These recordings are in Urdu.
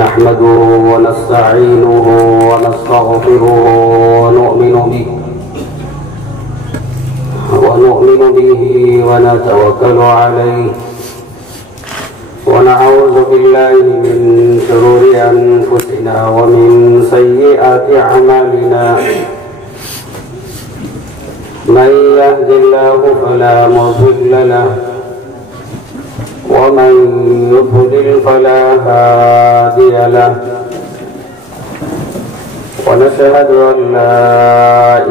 نحمده ونستعينه ونستغفره ونؤمن به ونتوكل عليه ونعوذ بالله من شرور أنفسنا ومن سيئات أعمالنا من يهد الله فلا مضل له ومن يضلل فلا هادي له ونشهد أن لا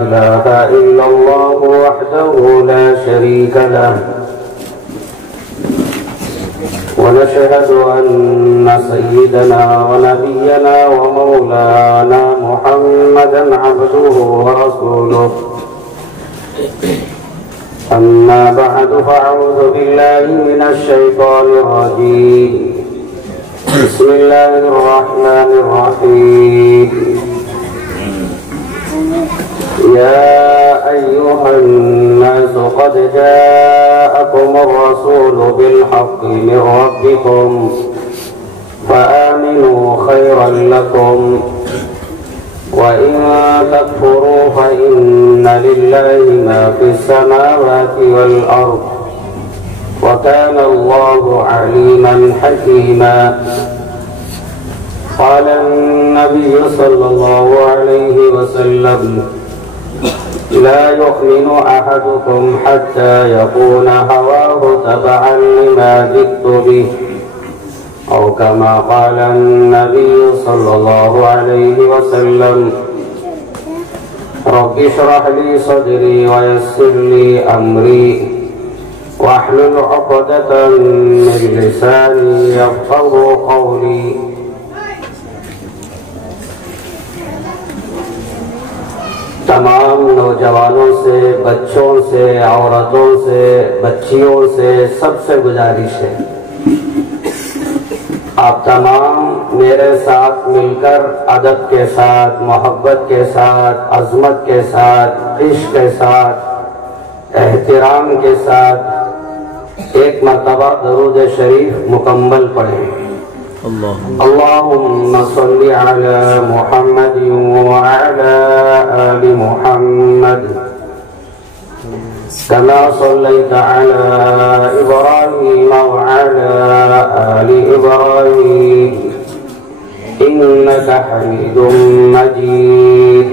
إله إلا الله وحده لا شريك له ونشهد أن سيدنا ونبينا ومولانا محمدا عبده ورسوله أما بعد فأعوذ بالله من الشيطان الرجيم بسم الله الرحمن الرحيم يا أيها الناس قد جاءكم الرسول بالحق من ربكم فآمنوا خيرا لكم وإن تكفروا فإن لله ما في السماوات والأرض وكان الله عليما حكيما قال النبي صلى الله عليه وسلم لا يؤمن أحدكم حتى يكون هواه تبعا لما جئت به أو كما قال النبي صلى الله عليه وسلم رب اشرح لي صدري ويسر لي أمري واحلل عقدة من لساني يفقهوا قولي تمام نوجوانوں سے، بچوں سے، عورتوں سے، بچیوں سے، سب سے گزارش ہے آپ تمام میرے ساتھ مل کر ادب کے ساتھ، محبت کے ساتھ، عظمت کے ساتھ، عشق کے ساتھ، احترام کے ساتھ ایک مرتبہ درود شریف مکمل پڑھیں۔ اللهم صل على محمد وعلى آل محمد كما صليت على إبراهيم وعلى آل إبراهيم إنك حميد مجيد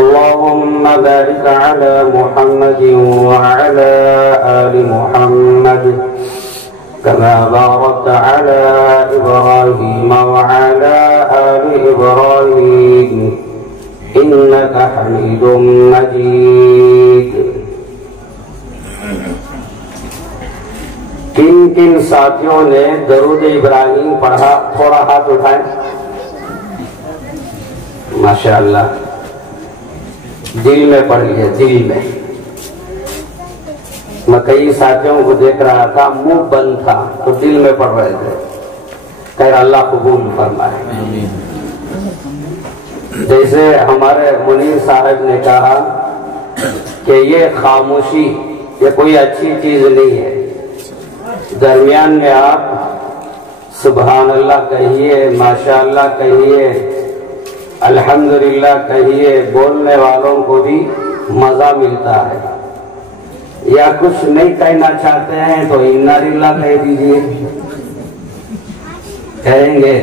اللهم بارك على محمد وعلى آل محمد كما باركت على إبراهيم وعلى آل إبراهيم إنك حميد مجيد۔ کن کن ساتھیوں نے درود ابراہیم پڑھا؟ تھوڑا ہاتھ اٹھائیں۔ ماشاءاللہ، دل میں پڑھ لیے، دل میں۔ میں کئی ساتھیوں کو دیکھ رہا تھا منہ بند تھا تو دل میں پڑھ رہے تھے۔ خیر اللہ قبول فرمائے۔ جیسے ہمارے منیر صاحب نے کہا کہ یہ خاموشی یہ کوئی اچھی چیز نہیں ہے، درمیان میں آپ سبحان اللہ کہیے، ماشاءاللہ کہیے، الحمدللہ کہیے، بولنے والوں کو بھی مزہ ملتا ہے۔ یا کچھ نہیں کہنا چاہتے ہیں تو انا للہ کہہ دیجیے، کہیں گے۔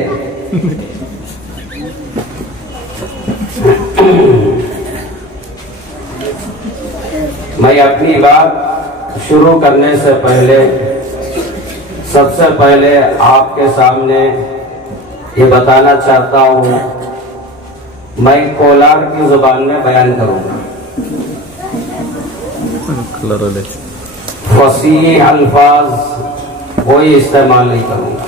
میں اپنی بات شروع کرنے سے پہلے سب سے پہلے آپ کے سامنے یہ بتانا چاہتا ہوں، میں کولار کی زبان میں بیان کروں گا، فصیح الفاظ کوئی استعمال نہیں کروں گا۔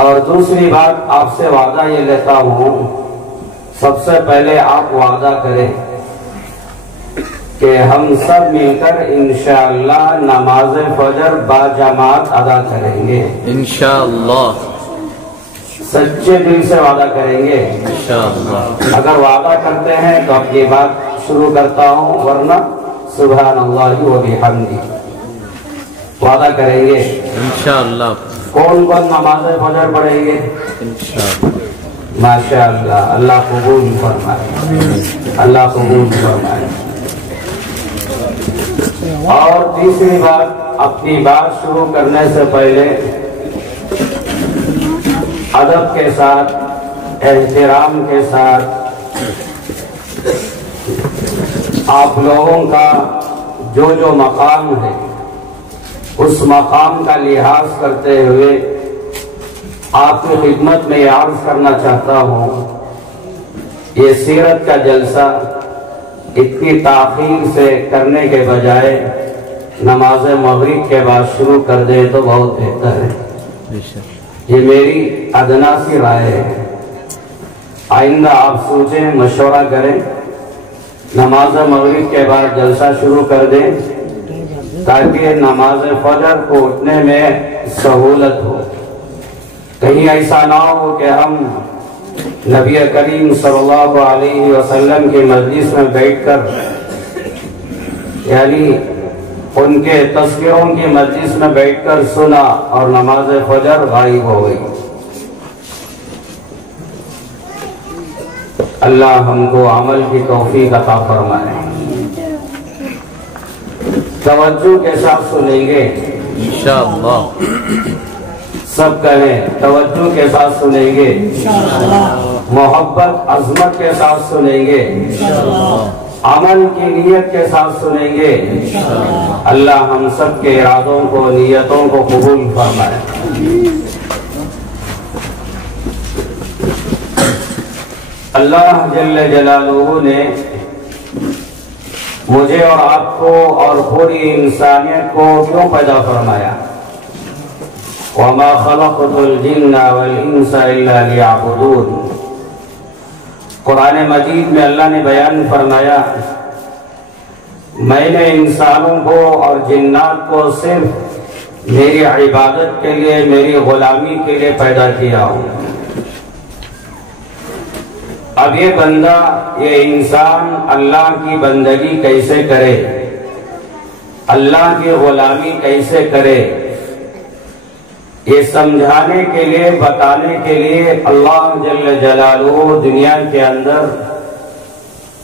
اور دوسری بات آپ سے وعدہ یہ لیتا ہوں، سب سے پہلے آپ وعدہ کریں کہ ہم سب مل کر انشاءاللہ نماز فجر باجماعت ادا کریں گے انشاءاللہ۔ سچے دل سے وعدہ کریں گے انشاءاللہ۔ اگر وعدہ کرتے ہیں تو اب یہ بات شروع کرتا ہوں، ورنہ سبحان اللہ و بحمدہ وعدہ کریں گے انشاءاللہ۔ کون کون نماز فجر پڑھیں گے؟ ماشاءاللہ، اللہ قبول فرمائے، اللہ قبول فرمائے۔ اور تیسری بات، اپنی بات شروع کرنے سے پہلے ادب کے ساتھ، احترام کے ساتھ آپ لوگوں کا جو مقام ہے اس مقام کا لحاظ کرتے ہوئے آپ کی خدمت میں یہ عرض کرنا چاہتا ہوں، یہ سیرت کا جلسہ اتنی تاخیر سے کرنے کے بجائے نماز مغرب کے بعد شروع کر دے تو بہت بہتر ہے۔ یہ میری ادنا سی رائے ہے، آئندہ آپ سوچیں، مشورہ کریں، نماز مغرب کے بعد جلسہ شروع کر دیں تاکہ نماز فجر کو اٹھنے میں سہولت ہو۔ کہیں ایسا نہ ہو کہ ہم نبی کریم صلی اللہ علیہ وسلم کی مجلس میں بیٹھ کر، یعنی ان کے تذکروں کی مجلس میں بیٹھ کر سنا اور نماز فجر غائب ہو گئی۔ اللہ ہم کو عمل کی توفیق عطا فرمائے۔ توجہ کے ساتھ سنیں گے انشاءاللہ، سب کہیں توجہ کے ساتھ سنیں گے، محبت عظمت کے ساتھ سنیں گے، عمل کی نیت کے ساتھ سنیں گے۔ اللہ ہم سب کے ارادوں کو، نیتوں کو قبول فرمائے۔ اللہ جل جلالہ نے مجھے اور آپ کو اور پوری انسانیت کو کیوں پیدا فرمایا؟ وَمَا خَلَقْتُ الْجِنَّ وَالْإِنسَ إِلَّا لِيَعْبُدُونِ۔ قرآن مجید میں اللہ نے بیان فرمایا، میں نے انسانوں کو اور جنات کو صرف میری عبادت کے لیے، میری غلامی کے لیے پیدا کیا ہوں۔ اب یہ بندہ، یہ انسان اللہ کی بندگی کیسے کرے، اللہ کی غلامی کیسے کرے، یہ سمجھانے کے لیے، بتانے کے لیے اللہ جل جلالہ دنیا کے اندر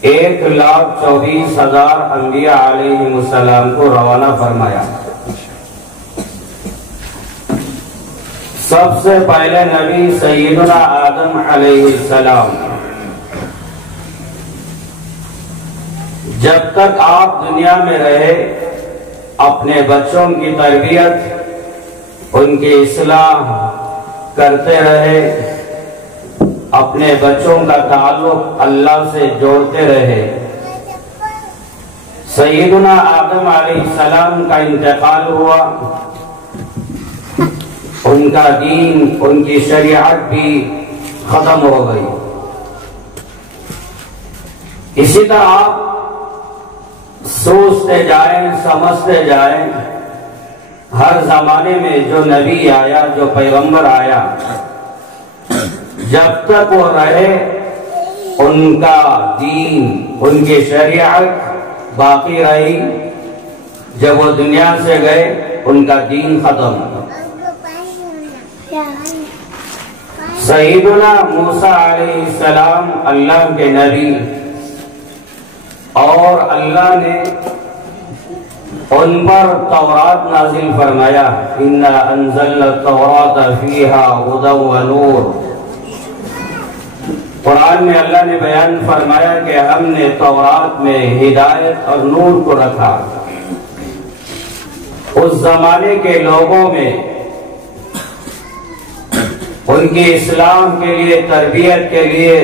1,24,000 انبیاء علیہ السلام کو روانہ فرمایا۔ سب سے پہلے نبی سیدنا آدم علیہ السلام۔ جب تک آپ دنیا میں رہے، اپنے بچوں کی تربیت، ان کی اصلاح کرتے رہے، اپنے بچوں کا تعلق اللہ سے جوڑتے رہے۔ سیدنا آدم علیہ السلام کا انتقال ہوا، ان کا دین، ان کی شریعت بھی ختم ہو گئی۔ اسی طرح آپ سوچتے جائیں، سمجھتے جائیں، ہر زمانے میں جو نبی آیا، جو پیغمبر آیا، جب تک وہ رہے ان کا دین، ان کی شریعت باقی رہی۔ جب وہ دنیا سے گئے ان کا دین ختم۔ سیدنا موسیٰ علیہ السلام اللہ کے نبی، اور اللہ نے ان پر تورات نازل فرمایا، اِنَّا أَنزَلْنَا التَّوْرَاةَ فِيهَا هُدًى وَنُورٌ۔ قرآن میں اللہ نے بیان فرمایا کہ ہم نے تورات میں ہدایت اور نور کو رکھا۔ اس زمانے کے لوگوں میں ان کی اصلاح کے لیے، تربیت کے لیے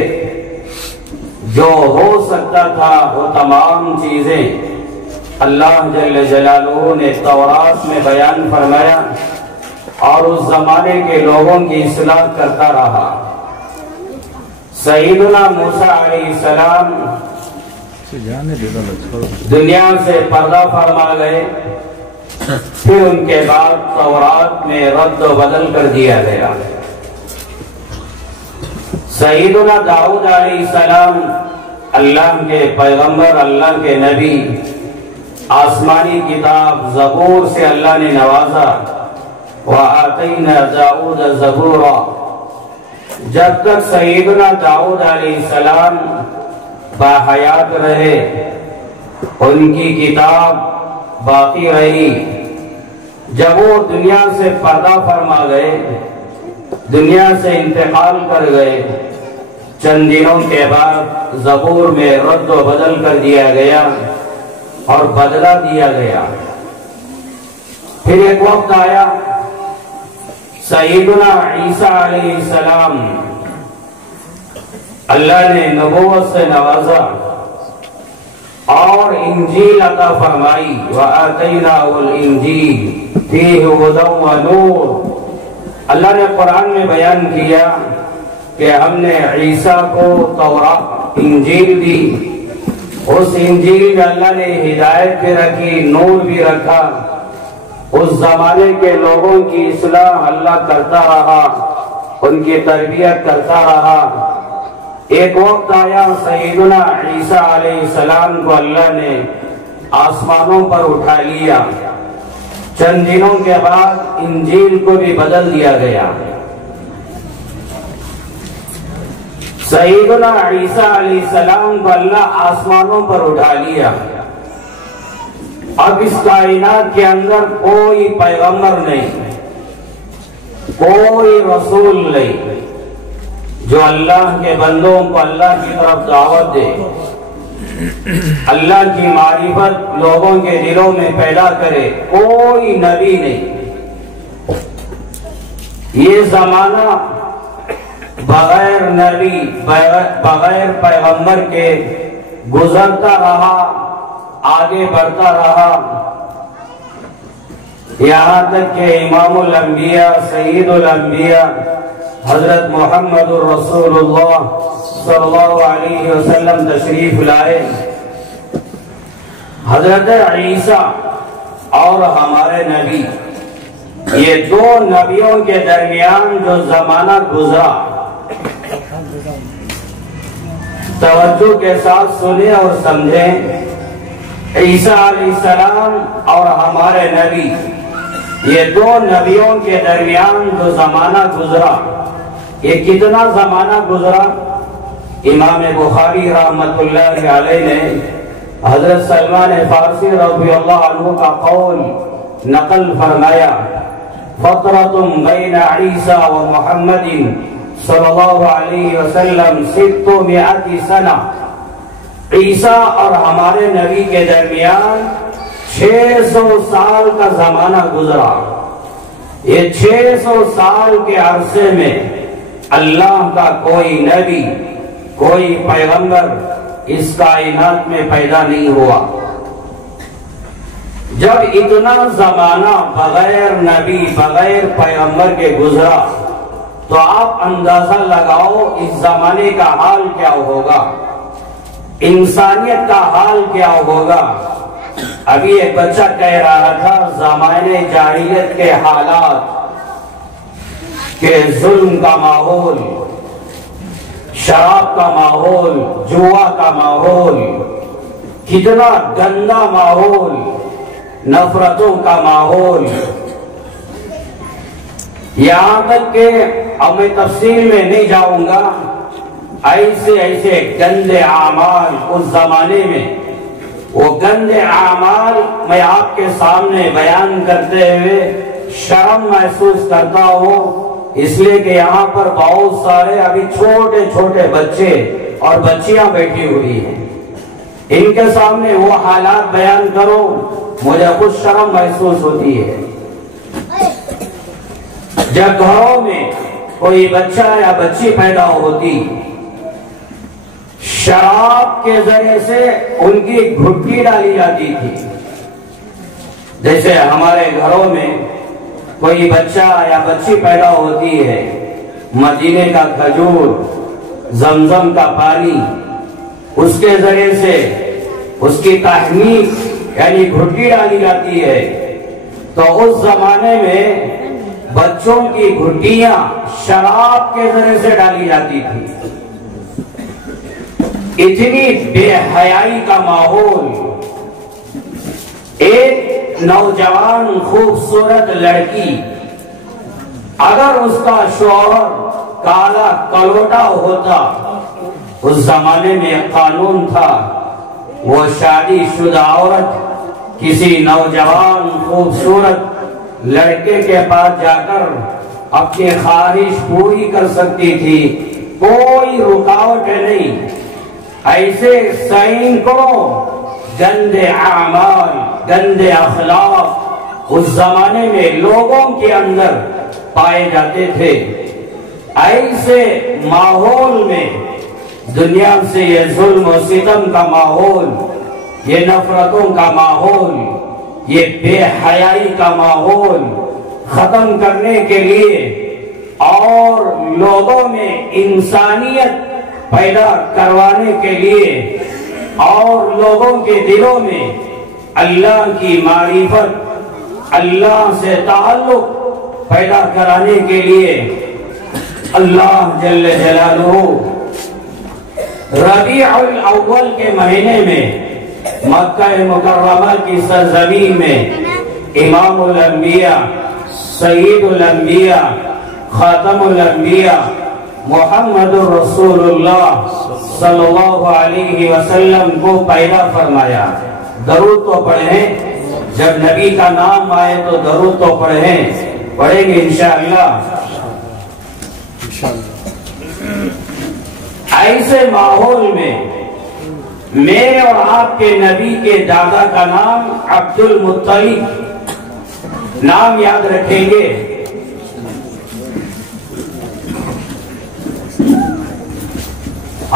جو ہو سکتا تھا وہ تمام چیزیں اللہ جل جلالہ نے تورات میں بیان فرمایا، اور اس زمانے کے لوگوں کی اصلاح کرتا رہا۔ سیدنا موسیٰ علیہ السلام دنیا سے پردہ فرما گئے، پھر ان کے بعد تورات میں رد و بدل کر دیا گیا۔ سیدنا داؤد علیہ السلام اللہ کے پیغمبر، اللہ کے نبی، آسمانی کتاب زبور سے اللہ نے نوازا، وآتینا داؤد زبورا، جب تک سیدنا داؤد علیہ السلام باحیات رہے ان کی کتاب باقی رہی۔ جب وہ دنیا سے پردہ فرما گئے، دنیا سے انتقال کر گئے، چند دنوں کے بعد زبور میں رد و بدل کر دیا گیا اور بدلہ دیا گیا۔ پھر ایک وقت آیا سیدنا عیسیٰ علیہ السلام اللہ نے نبوت سے نوازا اور انجیل عطا فرمائی۔ وَآتَيْنَاهُ الْإِنجِيلَ فِيهِ هُدًى وَنُورٌ، اللہ نے قرآن میں بیان کیا کہ ہم نے عیسیٰ کو تورات انجیل دی، اس انجیل میں اللہ نے ہدایت بھی رکھی، نور بھی رکھا۔ اس زمانے کے لوگوں کی اصلاح اللہ کرتا رہا، ان کی تربیت کرتا رہا۔ ایک وقت آیا سیدنا عیسیٰ علیہ السلام کو اللہ نے آسمانوں پر اٹھا لیا، چند دنوں کے بعد انجیل کو بھی بدل دیا گیا۔ سیدنا عیسیٰ علیہ السلام کو اللہ آسمانوں پر اٹھا لیا، اب اس کائنات کے اندر کوئی پیغمبر نہیں، کوئی رسول نہیں جو اللہ کے بندوں کو اللہ کی طرف دعوت دے، اللہ کی معرفت لوگوں کے دلوں میں پیدا کرے، کوئی نبی نہیں۔ یہ زمانہ بغیر نبی بغیر پیغمبر کے گزرتا رہا، آگے بڑھتا رہا، یہاں تک کہ امام الانبیاء سید الانبیاء حضرت محمد الرسول اللہ صلی اللہ علیہ وسلم تشریف لائے۔ حضرت عیسیٰ اور ہمارے نبی، یہ دو نبیوں کے درمیان جو زمانہ گزرا، توجہ کے ساتھ سنیں اور سمجھیں۔ عیسیٰ علیہ السلام اور ہمارے نبی، یہ دو نبیوں کے درمیان جو زمانہ گزرا، یہ کتنا زمانہ گزرا؟ امام بخاری رحمت اللہ علیہ نے حضرت سلمان فارسی رضی اللہ عنہ کا قول نقل فرمایا، فَطْرَةٌ بَيْنَ عِيسَى وَمُحَمَّدٍ صلی اللہ علیہ وسلم 600 سنہ، عیسیٰ اور ہمارے نبی کے درمیان 600 سال کا زمانہ گزرا۔ یہ 600 سال کے عرصے میں اللہ کا کوئی نبی، کوئی پیغمبر اس کائنات میں پیدا نہیں ہوا۔ جب اتنا زمانہ بغیر نبی بغیر پیغمبر کے گزرا تو آپ اندازہ لگاؤ اس زمانے کا حال کیا ہوگا، انسانیت کا حال کیا ہوگا۔ ابھی ایک بچہ کہہ رہا تھا زمانے جاہلیت کے حالات، کہ ظلم کا ماحول، شراب کا ماحول، جوا کا ماحول، کتنا گندا ماحول، نفرتوں کا ماحول، یہاں تک کہ اب میں تفصیل میں نہیں جاؤں گا، ایسے ایسے گندے اعمال اس زمانے میں، وہ گندے اعمال میں آپ کے سامنے بیان کرتے ہوئے شرم محسوس کرتا ہوں، اس لیے کہ یہاں پر بہت سارے ابھی چھوٹے چھوٹے بچے اور بچیاں بیٹھی ہوئی ہیں، ان کے سامنے وہ حالات بیان کرو مجھے خود شرم محسوس ہوتی ہے۔ جب گھروں میں کوئی بچہ یا بچی پیدا ہوتی، شراب کے ذریعے سے ان کی گھٹی ڈالی جاتی تھی۔ جیسے ہمارے گھروں میں کوئی بچہ یا بچی پیدا ہوتی ہے، مدینے کا کھجور، زمزم کا پانی، اس کے ذریعے سے اس کی تحمیق یعنی گھٹی ڈالی جاتی ہے۔ تو اس زمانے میں بچوں کی گھٹیاں شراب کے ذریعے سے ڈالی جاتی تھی۔ اتنی بے حیائی کا ماحول، ایک نوجوان خوبصورت لڑکی اگر اس کا شوہر کالا کلوٹا ہوتا، اس زمانے میں قانون تھا وہ شادی شدہ عورت کسی نوجوان خوبصورت لڑکے کے پاس جا کر اپنی خواہش پوری کر سکتی تھی، کوئی رکاوٹ نہیں۔ ایسے سینکڑوں گندے اعمال، گندے اخلاق اس زمانے میں لوگوں کے اندر پائے جاتے تھے۔ ایسے ماحول میں دنیا سے یہ ظلم و ستم کا ماحول، یہ نفرتوں کا ماحول، یہ بے حیائی کا ماحول ختم کرنے کے لیے اور لوگوں میں انسانیت پیدا کروانے کے لیے اور لوگوں کے دلوں میں اللہ کی معرفت، اللہ سے تعلق پیدا کرانے کے لیے اللہ جل جلالہ ربیع الاول کے مہینے میں مکہ مکرمہ کی سرزمین میں امام الانبیاء، سید الانبیاء، خاتم الانبیاء محمد رسول اللہ صلی اللہ علیہ وسلم کو پیدا فرمایا۔ درود تو پڑھیں، جب نبی کا نام آئے تو درود تو پڑھیں گے انشاءاللہ۔ ایسے ماحول میں میرے اور آپ کے نبی کے دادا کا نام عبد المطلب، نام یاد رکھیں گے۔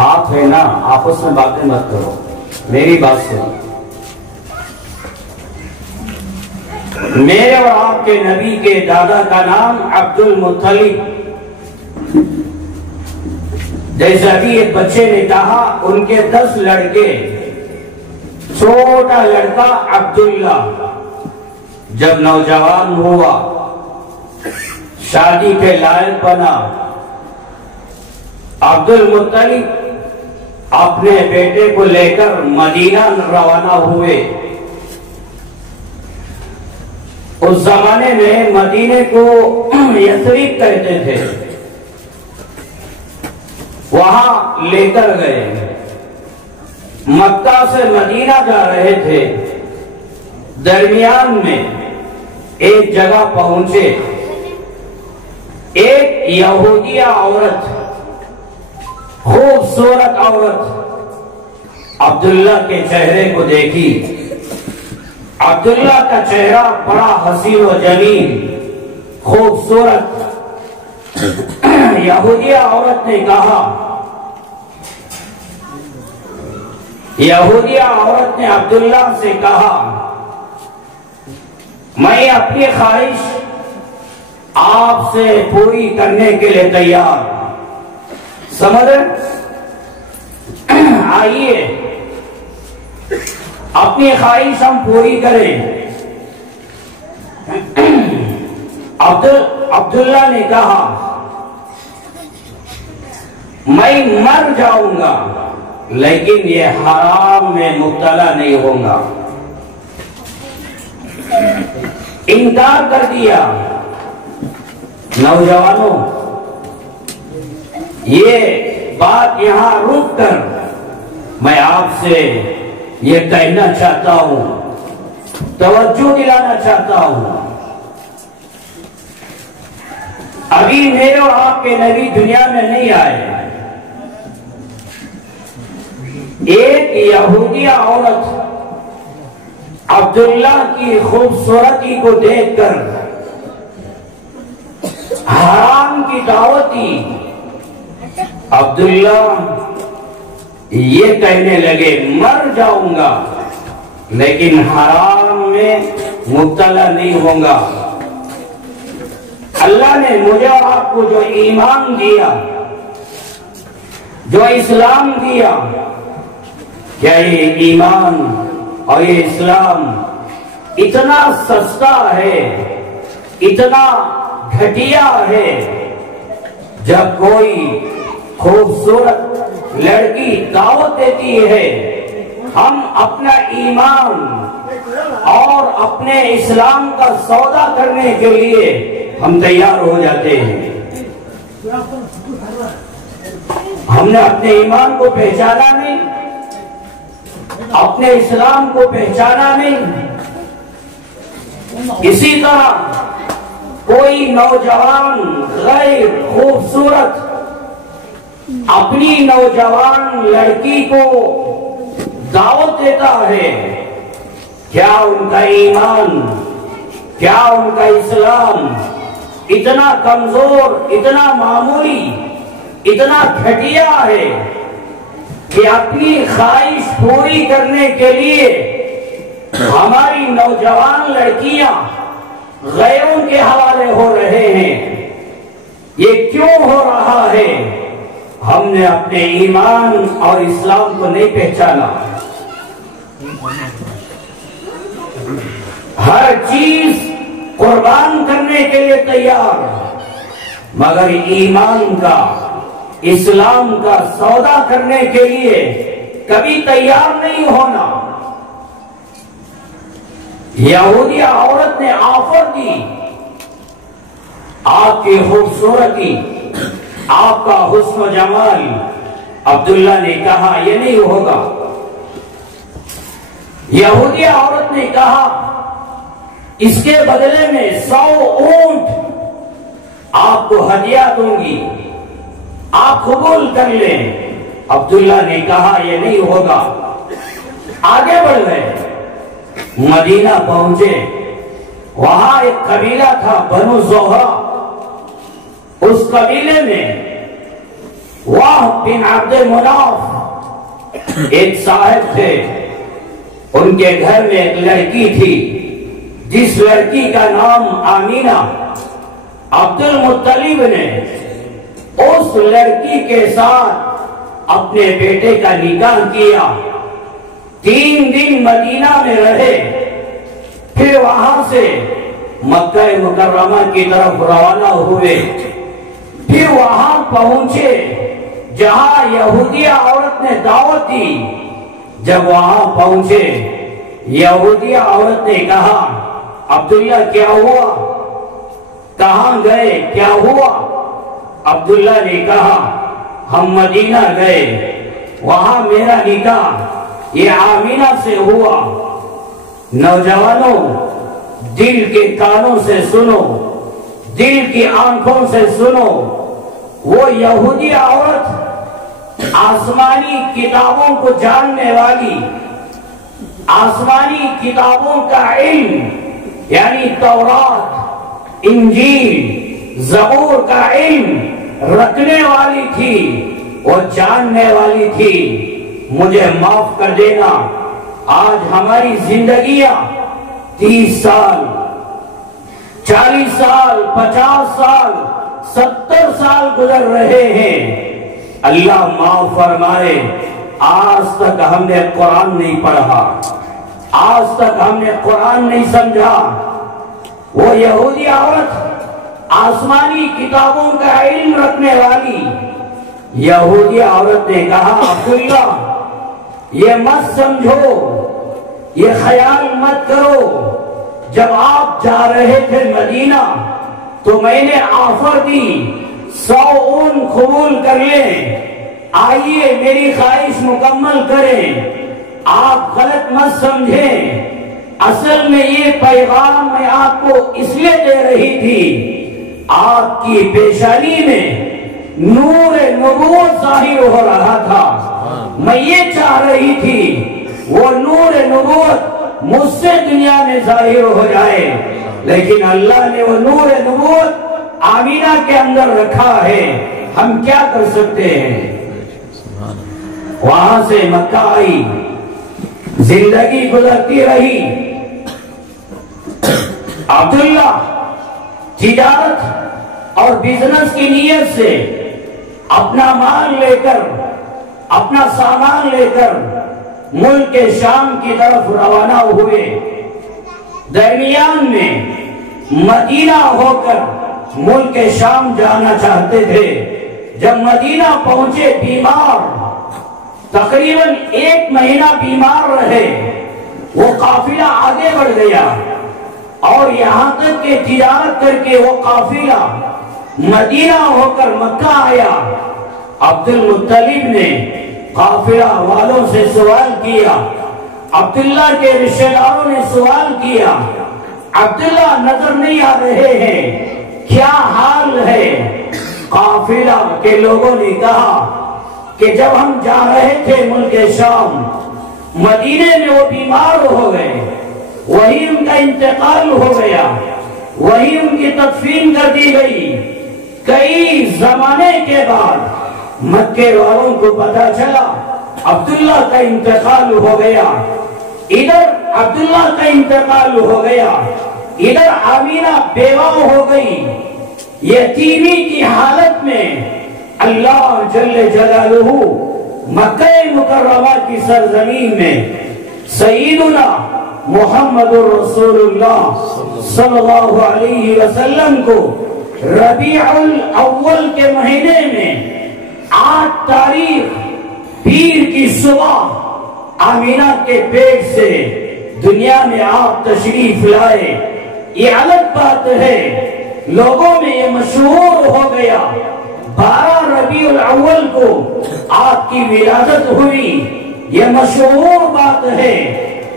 آپ ہے نا، آپس میں باتیں مت کرو، میری بات سنو۔ میرے اور آپ کے نبی کے دادا کا نام عبد المطلب۔ جیسا کہ ایک بچے نے کہا ان کے 10 لڑکے، چھوٹا لڑکا عبداللہ جب نوجوان ہوا، شادی کے لائق بنا، عبد المطلب اپنے بیٹے کو لے کر مدینہ روانہ ہوئے۔ اس زمانے میں مدینے کو یثرب کہتے تھے، وہاں لے کر گئے۔ مکہ سے مدینہ جا رہے تھے، درمیان میں ایک جگہ پہنچے، ایک یہودیہ عورت، خوبصورت عورت عبداللہ کے چہرے کو دیکھی۔ عبداللہ کا چہرہ بڑا حسین و جمیل، خوبصورت۔ یہودیہ عورت نے کہا، یہودیہ عورت نے عبداللہ سے کہا، میں اپنی خواہش آپ سے پوری کرنے کے لیے تیار، سمجھ؟ آئیے اپنی خواہش ہم پوری کریں۔ عبداللہ نے کہا، میں مر جاؤں گا لیکن یہ حرام میں مبتلا نہیں ہوں گا۔ انکار کر دیا۔ نوجوانوں، یہ بات یہاں رک کر میں آپ سے یہ کہنا چاہتا ہوں، توجہ دلانا چاہتا ہوں۔ ابھی میرے اور آپ کے نبی دنیا میں نہیں آئے۔ ایک یہودیہ عورت عبداللہ کی خوبصورتی کو دیکھ کر حرام کی دعوت دی۔ عبداللہ یہ کہنے لگے، مر جاؤں گا لیکن حرام میں مبتلا نہیں ہوں گا۔ اللہ نے مجھے اور آپ کو جو ایمان دیا، جو اسلام دیا، کیا یہ ایمان اور یہ اسلام اتنا سستا ہے، اتنا گھٹیا ہے؟ جب کوئی خوبصورت لڑکی دعوت دیتی ہے، ہم اپنا ایمان اور اپنے اسلام کا سودا کرنے کے لیے ہم تیار ہو جاتے ہیں. ہم نے اپنے ایمان کو پہچانا نہیں, اپنے اسلام کو پہچانا نہیں. اسی طرح کوئی نوجوان غیر خوبصورت اپنی نوجوان لڑکی کو دعوت دیتا ہے, کیا ان کا ایمان, کیا ان کا اسلام اتنا کمزور, اتنا معمولی, اتنا گھٹیا ہے کہ اپنی خواہش پوری کرنے کے لیے ہماری نوجوان لڑکیاں غیروں کے حوالے ہو رہے ہیں؟ یہ کیوں ہو رہا ہے؟ ہم نے اپنے ایمان اور اسلام کو نہیں پہچانا. ہر چیز قربان کرنے کے لیے تیار, مگر ایمان کا, اسلام کا سودا کرنے کے لیے کبھی تیار نہیں ہونا. یہودیہ عورت نے آفر دی, آپ کی خوبصورتی, آپ کا حسن و جمال. عبداللہ نے کہا یہ نہیں ہوگا. یہودیہ عورت نے کہا اس کے بدلے میں 100 اونٹ آپ کو ہدیہ دوں گی, آپ قبول کر لیں. عبداللہ نے کہا یہ نہیں ہوگا. آگے بڑھ گئے, مدینہ پہنچے. وہاں ایک قبیلہ تھا بنو زہرہ. اس قبیلے میں وہب بن عبد مناف ایک صاحب تھے. ان کے گھر میں ایک لڑکی تھی جس لڑکی کا نام آمینہ. عبد المطلب نے اس لڑکی کے ساتھ اپنے بیٹے کا نکاح کیا. 3 دن مدینہ میں رہے, پھر وہاں سے مکہ مکرمہ کی طرف روانہ ہوئے. پھر وہاں پہنچے جہاں یہودیہ عورت نے دعوت دی. جب وہاں پہنچے یہودیہ عورت نے کہا عبداللہ کیا ہوا, کہاں گئے, کیا ہوا؟ عبداللہ نے کہا ہم مدینہ گئے, وہاں میرا نکاح یہ آمینہ سے ہوا. نوجوانوں دل کے کانوں سے سنو, دل کی آنکھوں سے سنو. وہ یہودی عورت آسمانی کتابوں کو جاننے والی, آسمانی کتابوں کا علم یعنی تورات, انجیل, زبور کا علم رکھنے والی تھی, وہ جاننے والی تھی. مجھے معاف کر دینا, آج ہماری زندگیاں 30 سال, 40 سال, 50 سال, 70 سال گزر رہے ہیں. اللہ معاف فرمائے, آج تک ہم نے قرآن نہیں پڑھا, آج تک ہم نے قرآن نہیں سمجھا. وہ یہودی عورت آسمانی کتابوں کا علم رکھنے والی یہودی عورت نے کہا عبداللہ یہ مت سمجھو, یہ خیال مت کرو, جب آپ جا رہے تھے مدینہ تو میں نے آفر دی 100 اونٹ قبول کر لیں, آئیے میری خواہش مکمل کریں. آپ غلط مت سمجھیں, اصل میں یہ پیغام میں آپ کو اس لیے دے رہی تھی, آپ کی پیشانی میں نور نبوت ظاہر ہو رہا تھا. میں یہ چاہ رہی تھی وہ نور نبوت مجھ سے دنیا میں ظاہر ہو جائے, لیکن اللہ نے وہ نور نبوت آمینہ کے اندر رکھا ہے. ہم کیا کر سکتے ہیں؟ وہاں سے مکہ آئی, زندگی گزرتی رہی. عبداللہ تجارت اور بزنس کی نیت سے اپنا مال لے کر, اپنا سامان لے کر ملک کے شام کی طرف روانہ ہوئے. درمیان میں مدینہ ہو کر ملک شام جانا چاہتے تھے. جب مدینہ پہنچے بیمار, تقریباً 1 مہینہ بیمار رہے. وہ قافلہ آگے بڑھ گیا, اور یہاں تک کہ تجارت کر کے وہ قافلہ مدینہ ہو کر مکہ آیا۔ عبد المطلب نے قافلہ والوں سے سوال کیا، عبداللہ کے رشتہ داروں نے سوال کیا، عبداللہ نظر نہیں آ رہے ہیں، کیا حال ہے؟ قافلہ کے لوگوں نے کہا کہ جب ہم جا رہے تھے ملک شام، مدینے میں وہ بیمار ہو گئے، وہی ان کا انتقال ہو گیا، وہی ان کی تدفین کر دی گئی۔ کئی زمانے کے بعد مکے والوں کو پتہ چلا عبداللہ کا انتقال ہو گیا، ادھر عبداللہ کا انتقال ہو گیا، ادھر آمینہ بیوہ ہو گئی۔ یتیمی کی حالت میں اللہ جل جلالہ مکہ مکرمہ کی سرزمین میں سیدنا محمد رسول اللہ صلی اللہ علیہ وسلم کو ربیع الاول کے مہینے میں 8 تاریخ پیر کی صبح آمینہ کے پیٹ سے دنیا میں آپ تشریف لائے۔ یہ الگ بات ہے، لوگوں میں یہ مشہور ہو گیا 12 ربیع الاول کو آپ کی ولادت ہوئی، یہ مشہور بات ہے،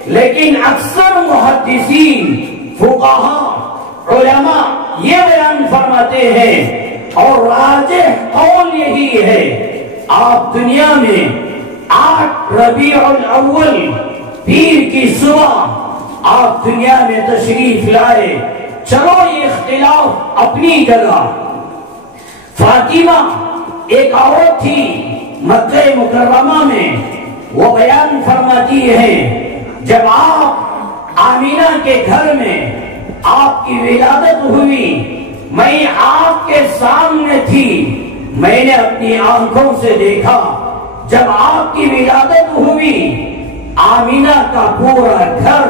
لیکن اکثر محدثین فقہاء علماء یہ بیان فرماتے ہیں اور راجح قول یہی ہے، آپ دنیا میں 8 ربیع الاول پیر کی صبح آپ دنیا میں تشریف لائے۔ چلو یہ اختلاف اپنی جگہ، فاطمہ ایک عورت تھی مکہ مکرمہ میں، وہ بیان فرماتی ہے جب آپ آمینہ کے گھر میں آپ کی ولادت ہوئی، میں آپ کے سامنے تھی، میں نے اپنی آنکھوں سے دیکھا جب آپ کی ولادت ہوئی آمینہ کا پورا گھر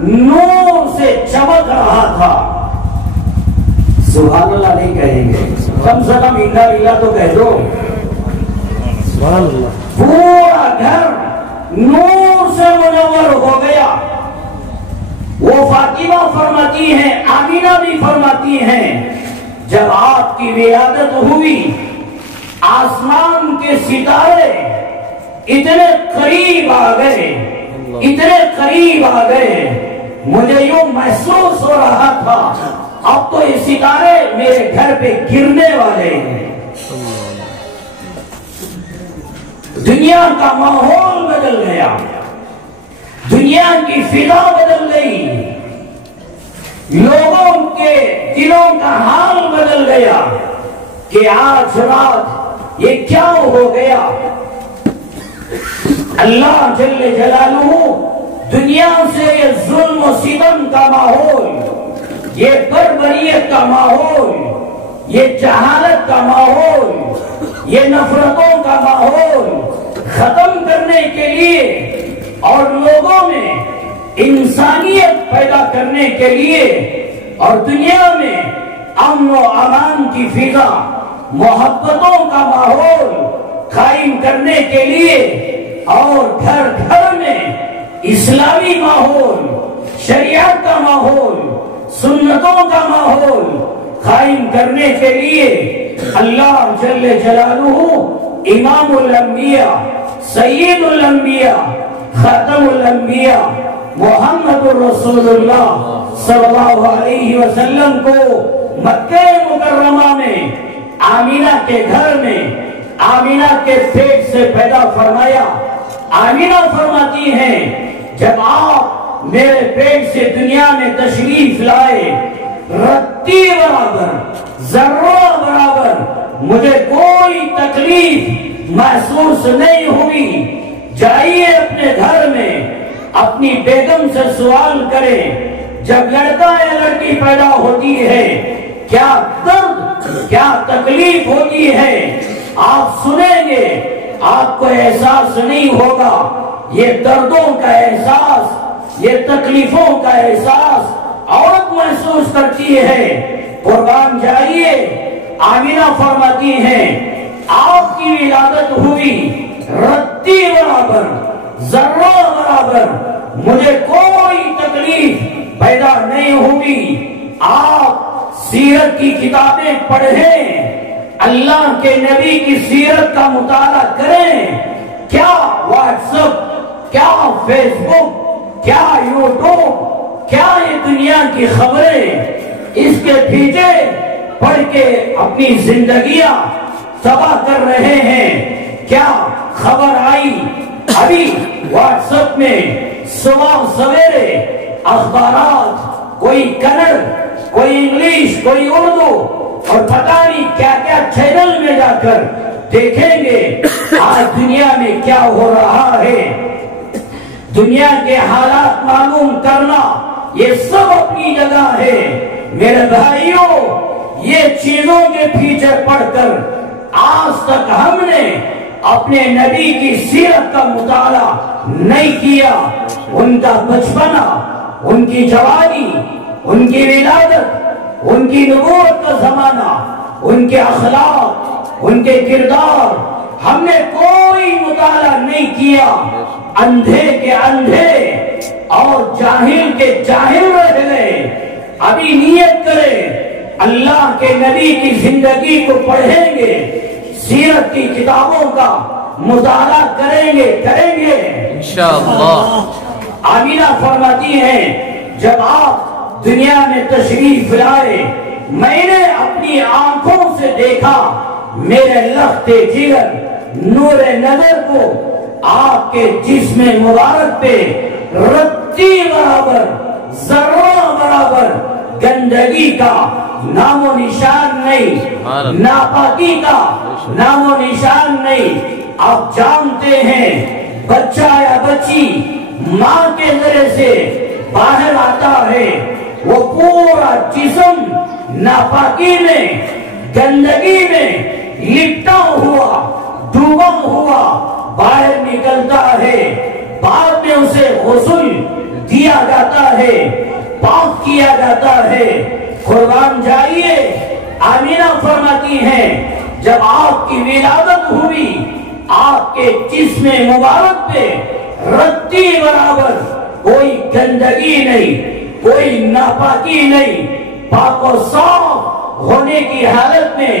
نور سے چمک رہا تھا۔ سبحان اللہ نہیں کہیں گے، کم سے کم انا للہ تو کہہ دو۔ سبحان اللہ۔ پورا گھر نور سے منور ہو گیا۔ وہ فاطمہ فرماتی ہیں، آمینہ بھی فرماتی ہیں، جب آپ کی ولادت ہوئی آسمان کے ستارے اتنے قریب آ گئے، اتنے قریب آ گئے، مجھے یوں محسوس ہو رہا تھا اب تو یہ ستارے میرے گھر پہ گرنے والے ہیں۔ دنیا کا ماحول بدل گیا، دنیا کی فضا بدل گئی، لوگوں کے دلوں کا حال بدل گیا کہ آج رات یہ کیا ہو گیا۔ اللہ جل جلالہ دنیا سے یہ ظلم و ستم کا ماحول، یہ بربریت کا ماحول، یہ جہالت کا ماحول، یہ نفرتوں کا ماحول ختم کرنے کے لیے اور لوگوں میں انسانیت پیدا کرنے کے لیے اور دنیا میں امن و امان کی فضا، محبتوں کا ماحول قائم کرنے کے لیے اور گھر گھر میں اسلامی ماحول، شریعت کا ماحول، سنتوں کا ماحول قائم کرنے کے لیے اللہ جل جلالہ امام الانبیاء، سید الانبیاء، خاتم الانبیاء محمد رسول اللہ صلی اللہ علیہ وسلم کو مکہ مکرمہ میں آمینہ کے گھر میں آمینہ کے پیٹ سے پیدا فرمایا۔ آمینہ فرماتی ہیں جب آپ میرے پیٹ سے دنیا میں تشریف لائے، رتی برابر، ذرہ برابر مجھے کوئی تکلیف محسوس نہیں ہوئی۔ جائیے اپنے گھر میں اپنی بیگم سے سوال کریں، جب لڑکا یا لڑکی پیدا ہوتی ہے کیا درد، کیا تکلیف ہوتی ہے، آپ سنیں گے، آپ کو احساس نہیں ہوگا۔ یہ دردوں کا احساس، یہ تکلیفوں کا احساس عورت محسوس کرتی ہے۔ قربان جائیے، آمینہ فرماتی ہیں آپ کی ولادت ہوئی، رتی برابر، ذرہ برابر مجھے کوئی تکلیف پیدا نہیں ہوگی۔ آپ سیرت کی کتابیں پڑھیں، اللہ کے نبی کی سیرت کا مطالعہ کریں۔ کیا واٹس ایپ، کیا فیس بک، کیا یوٹیوب، کیا یہ دنیا کی خبریں، اس کے پیچھے پڑھ کے اپنی زندگیاں تباہ کر رہے ہیں۔ کیا خبر آئی ابھی واٹس ایپ میں صبح سویرے اخبارات، کوئی کنڑ، کوئی انگلش، کوئی اردو، اور پتہ نہیں کیا کیا چینل میں جا کر دیکھیں گے آج دنیا میں کیا ہو رہا ہے۔ دنیا کے حالات معلوم کرنا یہ سب اپنی جگہ ہے۔ میرے بھائیوں، یہ چیزوں کے پیچھے پڑھ کر آج تک ہم نے اپنے نبی کی سیرت کا مطالعہ نہیں کیا۔ ان کا بچپنا، ان کی جوانی، ان کی ولادت، ان کی نبوت کا زمانہ، ان کے اخلاق، ان کے کردار، ہم نے کوئی مطالعہ نہیں کیا۔ اندھے کے اندھے اور جاہل کے جاہل رہ گئے۔ ابھی نیت کریں، اللہ کے نبی کی زندگی کو پڑھیں گے، سیرت کی کتابوں کا مطالعہ کریں گے انشاءاللہ۔ آمینہ فرماتی ہیں جب آپ دنیا میں تشریف لائے، میں نے اپنی آنکھوں سے دیکھا میرے لخت جگر نور نظر کو آپ کے جسم مبارک پہ رتی برابر، ذرہ برابر گندگی کا نام و نشان نہیں، ناپاکی کا نام و نشان نہیں۔ آپ جانتے ہیں بچہ یا بچی ماں کے ذریعے سے باہر آتا ہے، وہ پورا جسم ناپاکی میں، گندگی میں لپٹا ہوا، ڈوبا ہوا باہر نکلتا ہے۔ بعد میں اسے غسل دیا جاتا ہے، پاک کیا جاتا ہے۔ قربان جائیے، آمینہ فرماتی ہیں جب آپ کی ولادت ہوئی، آپ کے جسم مبارک پہ رتی برابر کوئی گندگی نہیں، کوئی ناپاکی نہیں، پاک و صاف ہونے کی حالت میں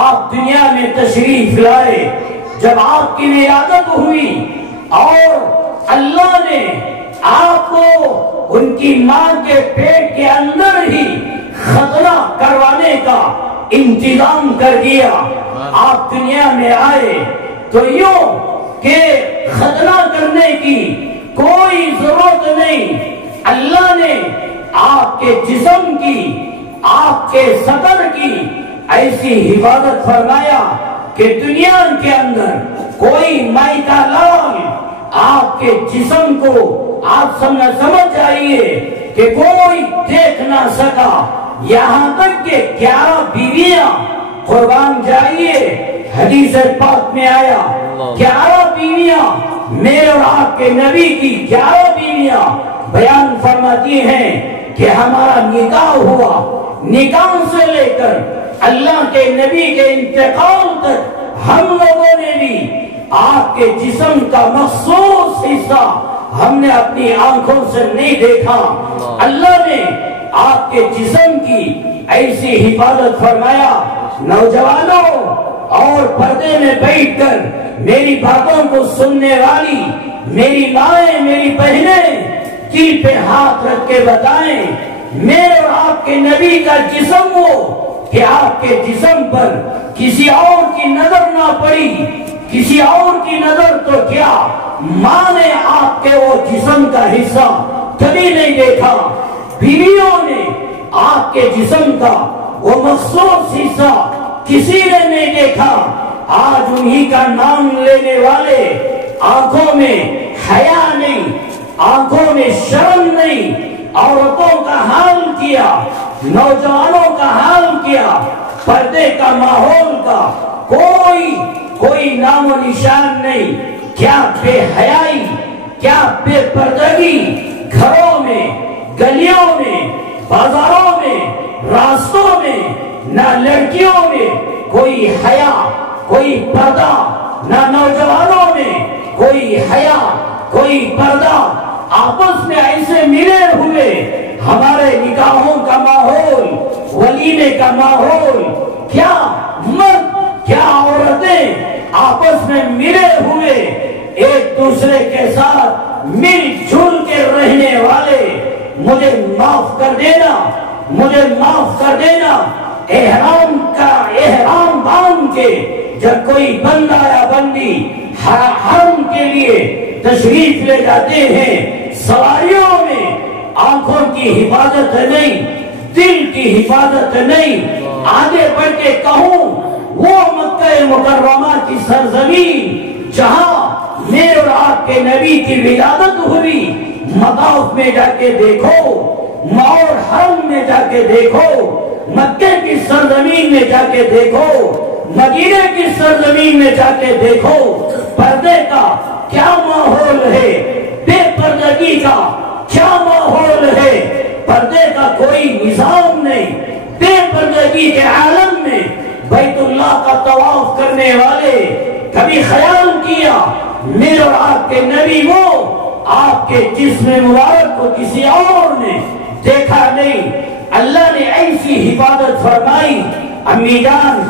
آپ دنیا میں تشریف لائے۔ جب آپ کی ولادت ہوئی اور اللہ نے آپ کو ان کی ماں کے پیٹ کے اندر ہی ختنہ کروانے کا انتظام کر دیا، آپ دنیا میں آئے تو یوں کہ ختنہ کرنے کی کوئی ضرورت نہیں۔ اللہ نے آپ کے جسم کی، آپ کے صدر کی ایسی حفاظت فرمایا کہ دنیا کے اندر کوئی مائکہ لال آپ کے جسم کو، آپ سمجھ جائیے کہ کوئی دیکھ نہ سکا۔ یہاں تک کہ 11 بیویاں، قربان جائیے، حدیث پاک میں آیا 11 بیویاں، میرے اور آپ کے نبی کی 11 بیویاں بیان فرماتی ہیں کہ ہمارا نکاح ہوا، نکاح سے لے کر اللہ کے نبی کے انتقال تک ہم لوگوں نے بھی آپ کے جسم کا مخصوص حصہ ہم نے اپنی آنکھوں سے نہیں دیکھا۔ اللہ نے آپ کے جسم کی ایسی حفاظت فرمایا۔ نوجوانوں اور پردے میں بیٹھ کر میری باتوں کو سننے والی میری مائیں، میری بہنیں، دل پہ ہاتھ رکھ کے بتائیں، میرے اور آپ کے نبی کا جسم وہ کہ آپ کے جسم پر کسی اور کی نظر نہ پڑی، کسی اور کی نظر تو کیا، ماں نے آپ کے وہ جسم کا حصہ کبھی نہیں دیکھا، بیویوں نے آپ کے جسم کا وہ مخصوص حصہ کسی نے نہیں دیکھا۔ آج انہی کا نام لینے والے آنکھوں میں حیا نہیں، آنکھوں میں شرم نہیں، عورتوں کا حال کیا، نوجوانوں کا حال کیا، پردے کا ماحول کا کوئی نام و نشان نہیں۔ کیا بے حیائی، کیا بے پردگی، گھروں میں، گلیوں میں، بازاروں میں، راستوں میں، نہ لڑکیوں میں کوئی حیا، کوئی پردہ، نہ نوجوانوں میں کوئی حیا، کوئی پردہ، آپس میں ایسے ملے ہوئے ہمارے نکاحوں کا ماحول، ولیمے کا ماحول، کیا مرد کیا عورتیں آپس میں ملے ہوئے ایک دوسرے کے ساتھ مل جل کے رہنے والے، مجھے معاف کر دینا، مجھے معاف کر دینا، احرام باندھ کے جب کوئی بندہ یا بندی حرم کے لیے تشریف لے جاتے ہیں، سواریوں میں آنکھوں کی حفاظت نہیں، دل کی حفاظت نہیں، آگے بڑھ کے کہوں وہ مکہ مکرمہ کی سرزمین جہاں میرے اور آپ کے نبی کی ولادت ہوئی، مطاف میں جا کے دیکھو، اور حرم میں جا کے دیکھو، مکہ کی سرزمین میں جا کے دیکھو، مدینے کی سرزمین میں جا کے دیکھو، پردے کا کیا ماحول ہے، بے پردگی کا کیا ماحول ہے، پردے کا کوئی نظام نہیں، بے پردگی کے عالم میں بیت اللہ کا طواف کرنے والے کبھی خیال کیا میرے اور آپ کے نبی وہ آپ کے جسم مبارک کو کسی اور نے دیکھا نہیں؟ اللہ نے ایسی حفاظت فرمائی۔ امی جان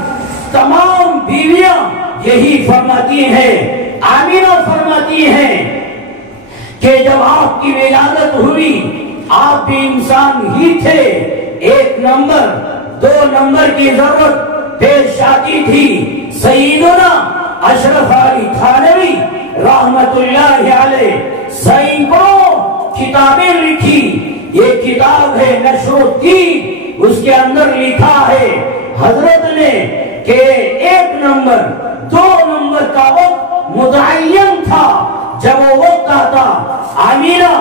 تمام بیویاں یہی فرماتی ہیں، آمینہ فرماتی ہیں کہ جب آپ کی ولادت ہوئی آپ بھی انسان ہی تھے، 1 نمبر 2 نمبر کی ضرورت پیش آتی تھی۔ سیدنا اشرف علی تھانوی رحمت اللہ علیہ سینکڑوں کتابیں لکھی، یہ کتاب ہے نشر الدین، اس کے اندر لکھا ہے حضرت نے کہ 1 نمبر 2 نمبر کا وقت متعین تھا، جب وہ وقت آتا آمینہ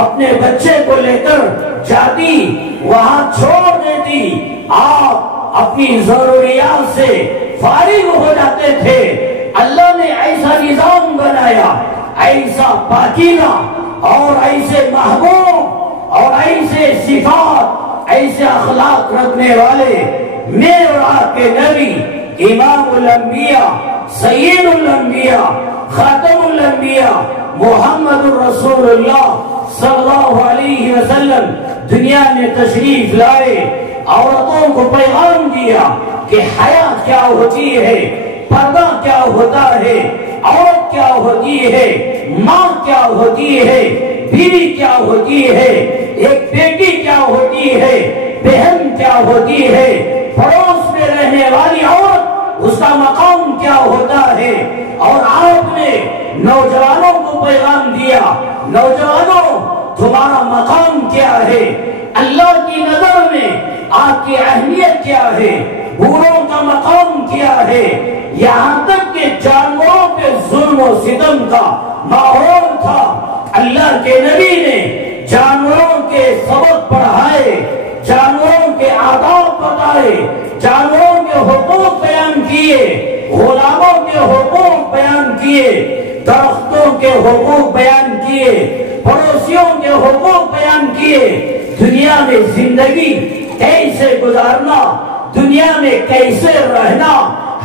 اپنے بچے کو لے کر جاتی، وہاں چھوڑ دیتی، آپ اپنی ضروریات سے فارغ ہو جاتے تھے۔ اللہ نے ایسا نظام بنایا، ایسا پاکیزہ اور ایسے محبوب اور ایسے صفات، ایسے اخلاق رکھنے والے میرے اور آپ کے نبی امام الانبیاء، سید الانبیاء، خاتم الانبیاء محمد الرسول اللہ صلی اللہ علیہ وسلم دنیا میں تشریف لائے، عورتوں کو پیغام دیا کہ حیا کیا ہوتی ہے، پردہ کیا ہوتا ہے، عورت کیا ہوتی ہے، ماں کیا ہوتی ہے، بیوی کیا ہوتی ہے، ایک بیٹی کیا ہوتی ہے، بہن کیا ہوتی ہے، پڑوس میں رہنے والی عورت اس کا مقام کیا ہوتا ہے۔ اور آپ نے نوجوانوں کو پیغام دیا، نوجوانوں تمہارا مقام کیا ہے، اللہ کی نظر میں آپ کی اہمیت کیا ہے، بوڑھوں کا مقام کیا ہے، یہاں تک کہ جانوروں پہ ظلم و ستم کا ماحول تھا، اللہ کے نبی نے جانوروں کے سبق پڑھائے، جانوروں کے آداب بتائے، جانوروں کے حقوق بیان کیے، غلاموں کے حقوق بیان کیے، درختوں کے حقوق بیان کیے، پڑوسیوں کے حقوق بیان کیے، دنیا میں زندگی کیسے گزارنا، دنیا میں کیسے رہنا،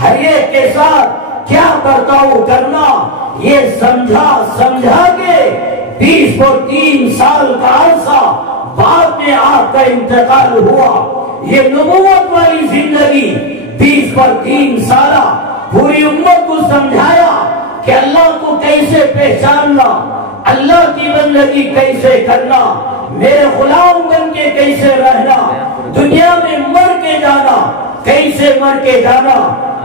ہر ایک کے ساتھ کیا برتاؤ کرنا، یہ سمجھا کے 20 اور 3 سال کا عرصہ بعد میں آپ کا انتقال ہوا۔ یہ نبوت والی زندگی 20 اور 3 سالہ پوری امت کو سمجھایا کہ اللہ کو کیسے پہچاننا، اللہ کی بندگی کیسے کرنا، میرے غلام بن کے کیسے رہنا، دنیا میں مر کے جانا، کیسے مر کے جانا،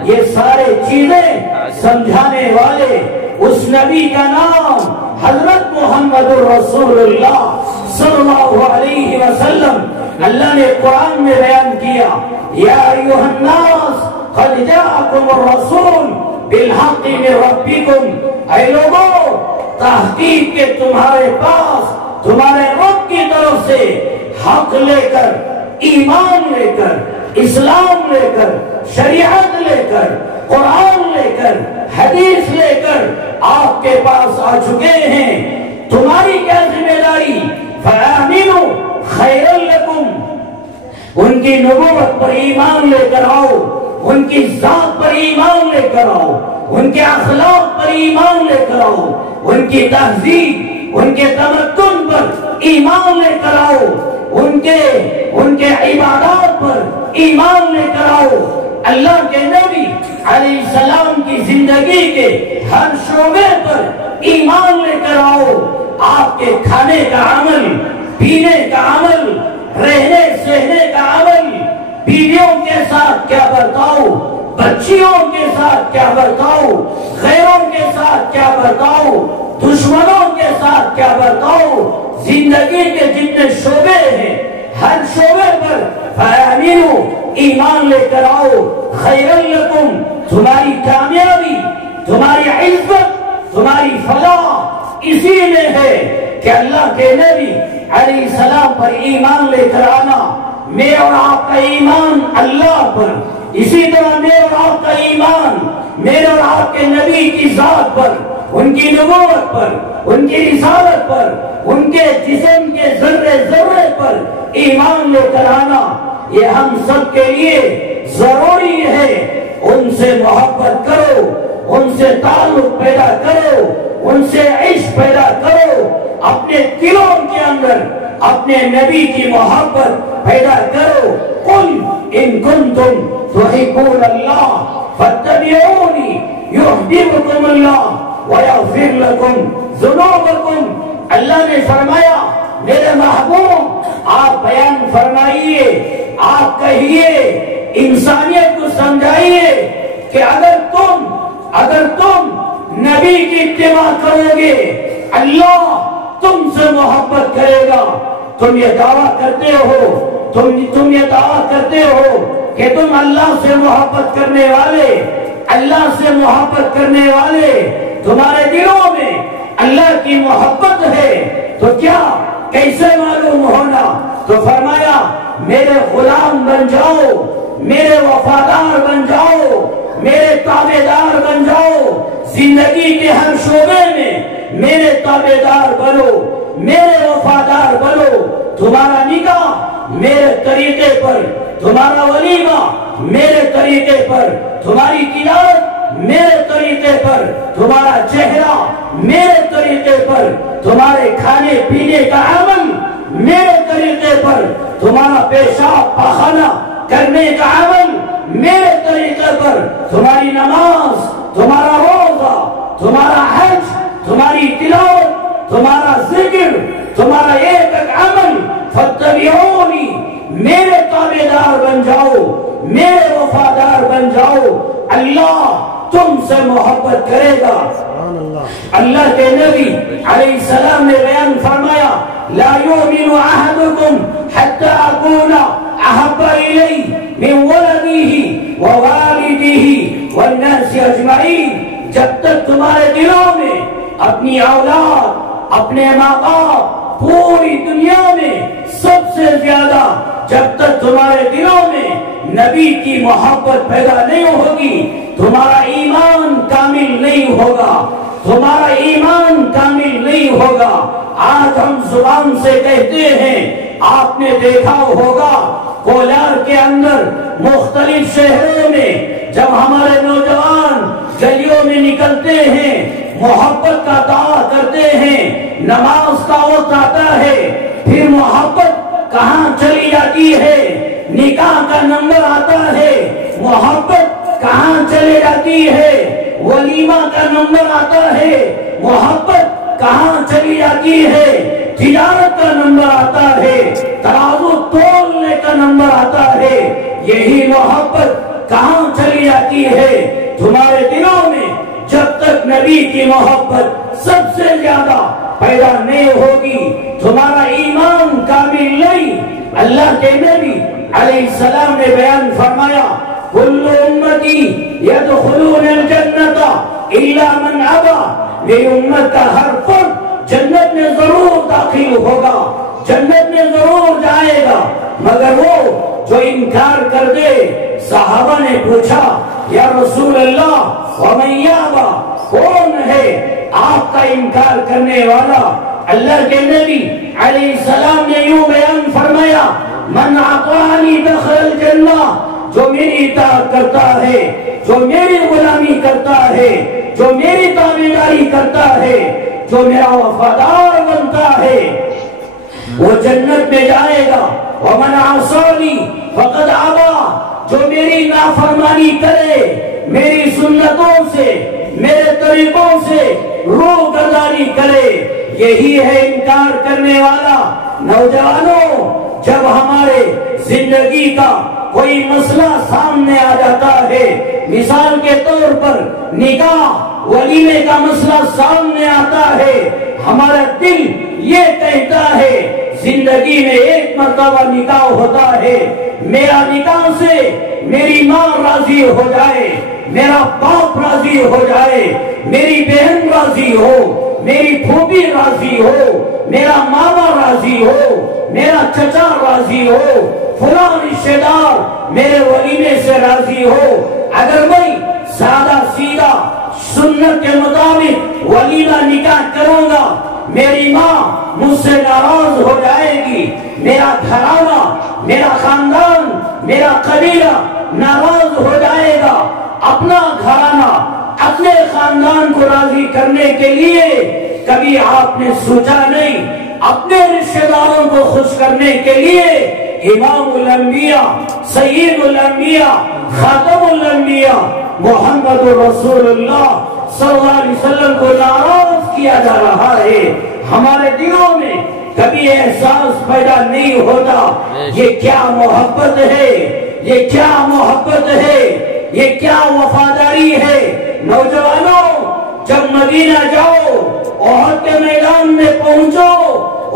یہ سارے چیزیں سمجھانے والے اس نبی کا نام حضرت محمد الرسول اللہ صلی اللہ علیہ وسلم اللہ نے قرآن میں بیان کیا، یا ایھا الناس قد جاءکم الرسول بالحق من ربکم، اے لوگوں تحقیق کے تمہارے پاس تمہارے رب کی طرف سے حق لے کر، ایمان لے کر، اسلام لے کر، شریعت لے کر، قرآن لے کر، حدیث لے کر آپ کے پاس آ چکے ہیں، تمہاری کیا ذمہ داری؟ فآمنوا خیرا لکم، ان کی نبوت پر ایمان لے کر آؤ، ان کی ذات پر ایمان لے کر آؤ، ان کے اخلاق پر ایمان لے کر آؤ، ان کی تہذیب، ان کے تمدن پر ایمان لے کر آؤ، ان کے عبادات پر ایمان لے کر آؤ۔ اللہ کے نبی علیہ السلام کی زندگی کے ہر شعبے پر ایمان لے کر آؤ۔ آپ کے کھانے کا عمل، پینے کا عمل، رہنے سہنے کا عمل، بیویوں کے ساتھ کیا برتاؤ، بچیوں کے ساتھ کیا برتاؤ، غیروں کے ساتھ کیا برتاؤ، دشمنوں کے ساتھ کیا برتاؤ، زندگی کے جتنے شعبے ہیں ہر شعبے پر فآمنوا ایمان لے کر آؤ۔ خیرا لکم، تمہاری کامیابی، تمہاری عزت، تمہاری فلاح اسی میں ہے کہ اللہ کے نبی علیہ السلام پر ایمان لے کر آنا۔ میرے اور آپ کا ایمان اللہ پر، اسی طرح میرے اور آپ کا ایمان میرے اور آپ کے نبی کی ذات پر، ان کی نبوت پر، ان کی رسالت پر، ان کے جسم کے ذرے ذرے پر ایمان لے کر آنا، یہ ہم سب کے لیے ضروری ہے۔ ان سے محبت کرو، ان سے تعلق پیدا کرو، ان سے عشق پیدا کرو، اپنے دلوں کے اندر اپنے نبی کی محبت پیدا کرو۔ قل ان کنتم تحبون اللہ فاتبعونی یحببکم اللہ ویغفر لکم ذنوبکم۔ اللہ نے فرمایا میرے محبوب آپ بیان فرمائیے، آپ کہیے، انسانیت کو سمجھائیے کہ اگر تم نبی کی اتباع کرو گے اللہ تم سے محبت کرے گا۔ تم یہ دعویٰ کرتے ہو، تم یہ دعویٰ کرتے ہو کہ تم اللہ سے محبت کرنے والے، اللہ سے محبت کرنے والے، تمہارے دلوں میں اللہ کی محبت ہے، تو کیا کیسے معلوم ہونا؟ تو فرمایا میرے غلام بن جاؤ، میرے وفادار بن جاؤ، میرے تابعدار بن جاؤ، زندگی کے ہر شعبے میں میرے تابعدار بنو، میرے وفادار بنو۔ تمہارا نکاح میرے طریقے پر، تمہارا ولیمہ میرے طریقے پر، تمہاری تلاوت میرے طریقے پر، تمہارا چہرہ میرے طریقے پر، تمہارے کھانے پینے کا عمل میرے طریقے پر، تمہارا پیشاب پاخانہ کرنے کا عمل میرے طریقے پر، تمہاری نماز، تمہارا روزہ، تمہارا حج، تمہاری تلاوت، تمہارا ذکر، تمہارا ایک ایک عمل، فاتبعونی میرے تابعدار بن جاؤ، میرے وفادار بن جاؤ، اللہ تم سے محبت کرے گا۔ اللہ کے نبی علیہ السلام نے بیان فرمایا لا یؤمن احدکم حتی اکون احب الیہ من ولدہ ووالدہ والناس اجمعین۔ جب تک تمہارے دلوں میں اپنی اولاد، اپنے ماں باپ، پوری دنیا میں سب سے زیادہ جب تک تمہارے دلوں میں نبی کی محبت پیدا نہیں ہوگی تمہارا ایمان کامل نہیں ہوگا، تمہارا ایمان کامل نہیں ہوگا۔ آج ہم زبان سے کہتے ہیں، آپ نے دیکھا ہوگا کولار کے اندر مختلف شہروں میں جب ہمارے نوجوان گلیوں میں نکلتے ہیں، محبت کا دعویٰ کرتے ہیں، نماز کا وقت آتا ہے، پھر محبت کہاں چلی جاتی ہے؟ نکاح کا نمبر آتا ہے، محبت کہاں چلی جاتی ہے؟ ولیمہ کا نمبر آتا ہے، محبت کہاں چلی جاتی ہے؟ تجارت کا نمبر آتا ہے، ترازو تولنے کا نمبر آتا ہے، یہی محبت کہاں چلی جاتی ہے؟ تمہارے دلوں میں جب تک نبی کی محبت سب سے زیادہ پیدا نہیں ہوگی تمہارا ایمان کامل نہیں۔ اللہ کے نبی علیہ السلام نے بیان فرمایا کل امتی یدخلون الجنت الا من ابا، میری امت کا ہر فرد جنت میں ضرور داخل ہوگا، جنت میں ضرور جائے گا، مگر وہ جو انکار کر دے۔ صحابہ نے پوچھا یا رسول اللہ ومن یابا، کون ہے آپ کا انکار کرنے والا؟ اللہ کے نبی علیہ السلام نے یوں بیان فرمایا من اطاعنی دخل الجنہ، جو میری اطاعت کرتا ہے، جو میری غلامی کرتا ہے، جو میری تابعداری کرتا ہے، جو میرا وفادار بنتا ہے، وہ جنت میں جائے گا۔ ومن عصانی فقد ابا، جو میری نافرمانی کرے، میری سنتوں سے، میرے طریقوں سے روگردانی کرے، یہی ہے انکار کرنے والا۔ نوجوانوں، جب ہمارے زندگی کا کوئی مسئلہ سامنے آ جاتا ہے، مثال کے طور پر نکاح ولیمے کا مسئلہ سامنے آتا ہے، ہمارا دل یہ کہتا ہے زندگی میں ایک مرتبہ نکاح ہوتا ہے، میرا نکاح سے میری ماں راضی ہو جائے، میرا باپ راضی ہو جائے، میری بہن راضی ہو، میری پھوپھی راضی ہو، میرا ماما راضی ہو، میرا چچا راضی ہو، فلاں رشتہ دار میرے ولیمے سے راضی ہو۔ اگر میں سادہ سیدھا سنت کے مطابق ولیمہ نکاح کروں گا، میری ماں مجھ سے ناراض ہو جائے گی، میرا گھرانہ، میرا خاندان، میرا قبیلہ ناراض ہو جائے گا۔ اپنا گھرانہ، اپنے خاندان کو راضی کرنے کے لیے کبھی آپ نے سوچا نہیں؟ اپنے رشتہ داروں کو خوش کرنے کے لیے امام الانبیاء، سید الانبیاء، خاتم الانبیاء محمد رسول اللہ صلی اللہ علیہ وسلم کو ناراض کیا جا رہا ہے۔ ہمارے دلوں میں کبھی احساس پیدا نہیں ہوتا یہ کیا محبت ہے، یہ کیا محبت ہے، یہ کیا وفاداری ہے۔ نوجوانوں، جب مدینہ جاؤ، احد کے میدان میں پہنچو،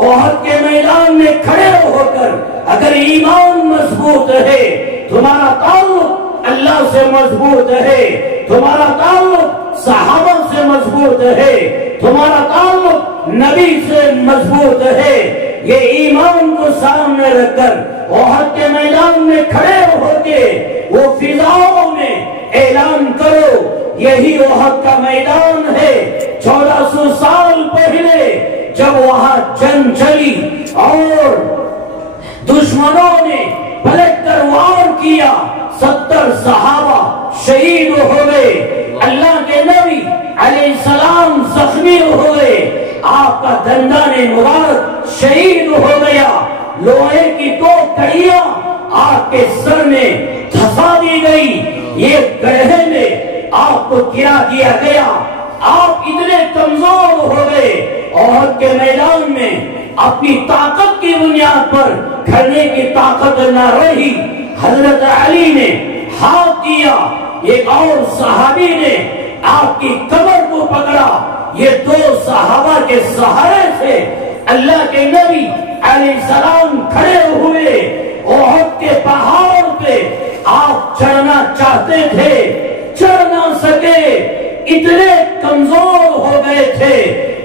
احد کے میدان میں کھڑے ہو کر اگر ایمان مضبوط ہے، تمہارا تعلق اللہ سے مضبوط ہے، تمہارا تعلق صحابہ سے مضبوط ہے، تمہارا تعلق نبی سے مضبوط ہے، یہ ایمان کو سامنے رکھ کر احد کے میدان میں کھڑے ہو کے وہ فضاؤں میں اعلان کرو، یہی احد کا میدان ہے۔ 1400 سال پہلے جب وہاں جنگ چلی اور دشمنوں نے پلٹ کر وار کیا، 70 صحابہ شہید ہو گئے، اللہ کے نبی علیہ السلام زخمی ہو گئے، آپ کا دندان مبارک شہید ہو گیا، لوہے کی 2 کڑیاں آپ کے سر میں دھسا دی گئی، یہ گڑھے میں آپ کو گرا دیا گیا، آپ اتنے کمزور ہو گئے، احد کے میدان میں اپنی طاقت کی بنیاد پر کھڑنے کی طاقت نہ رہی، حضرت علی نے ہاتھ دیا، ایک اور صحابی نے آپ کی کمر کو پکڑا، یہ 2 صحابہ کے سہارے سے اللہ کے نبی علیہ السلام کھڑے ہوئے۔ احد کے پہاڑ پہ آپ چڑھنا چاہتے تھے، چڑھ نہ سکے، اتنے کمزور ہو گئے تھے،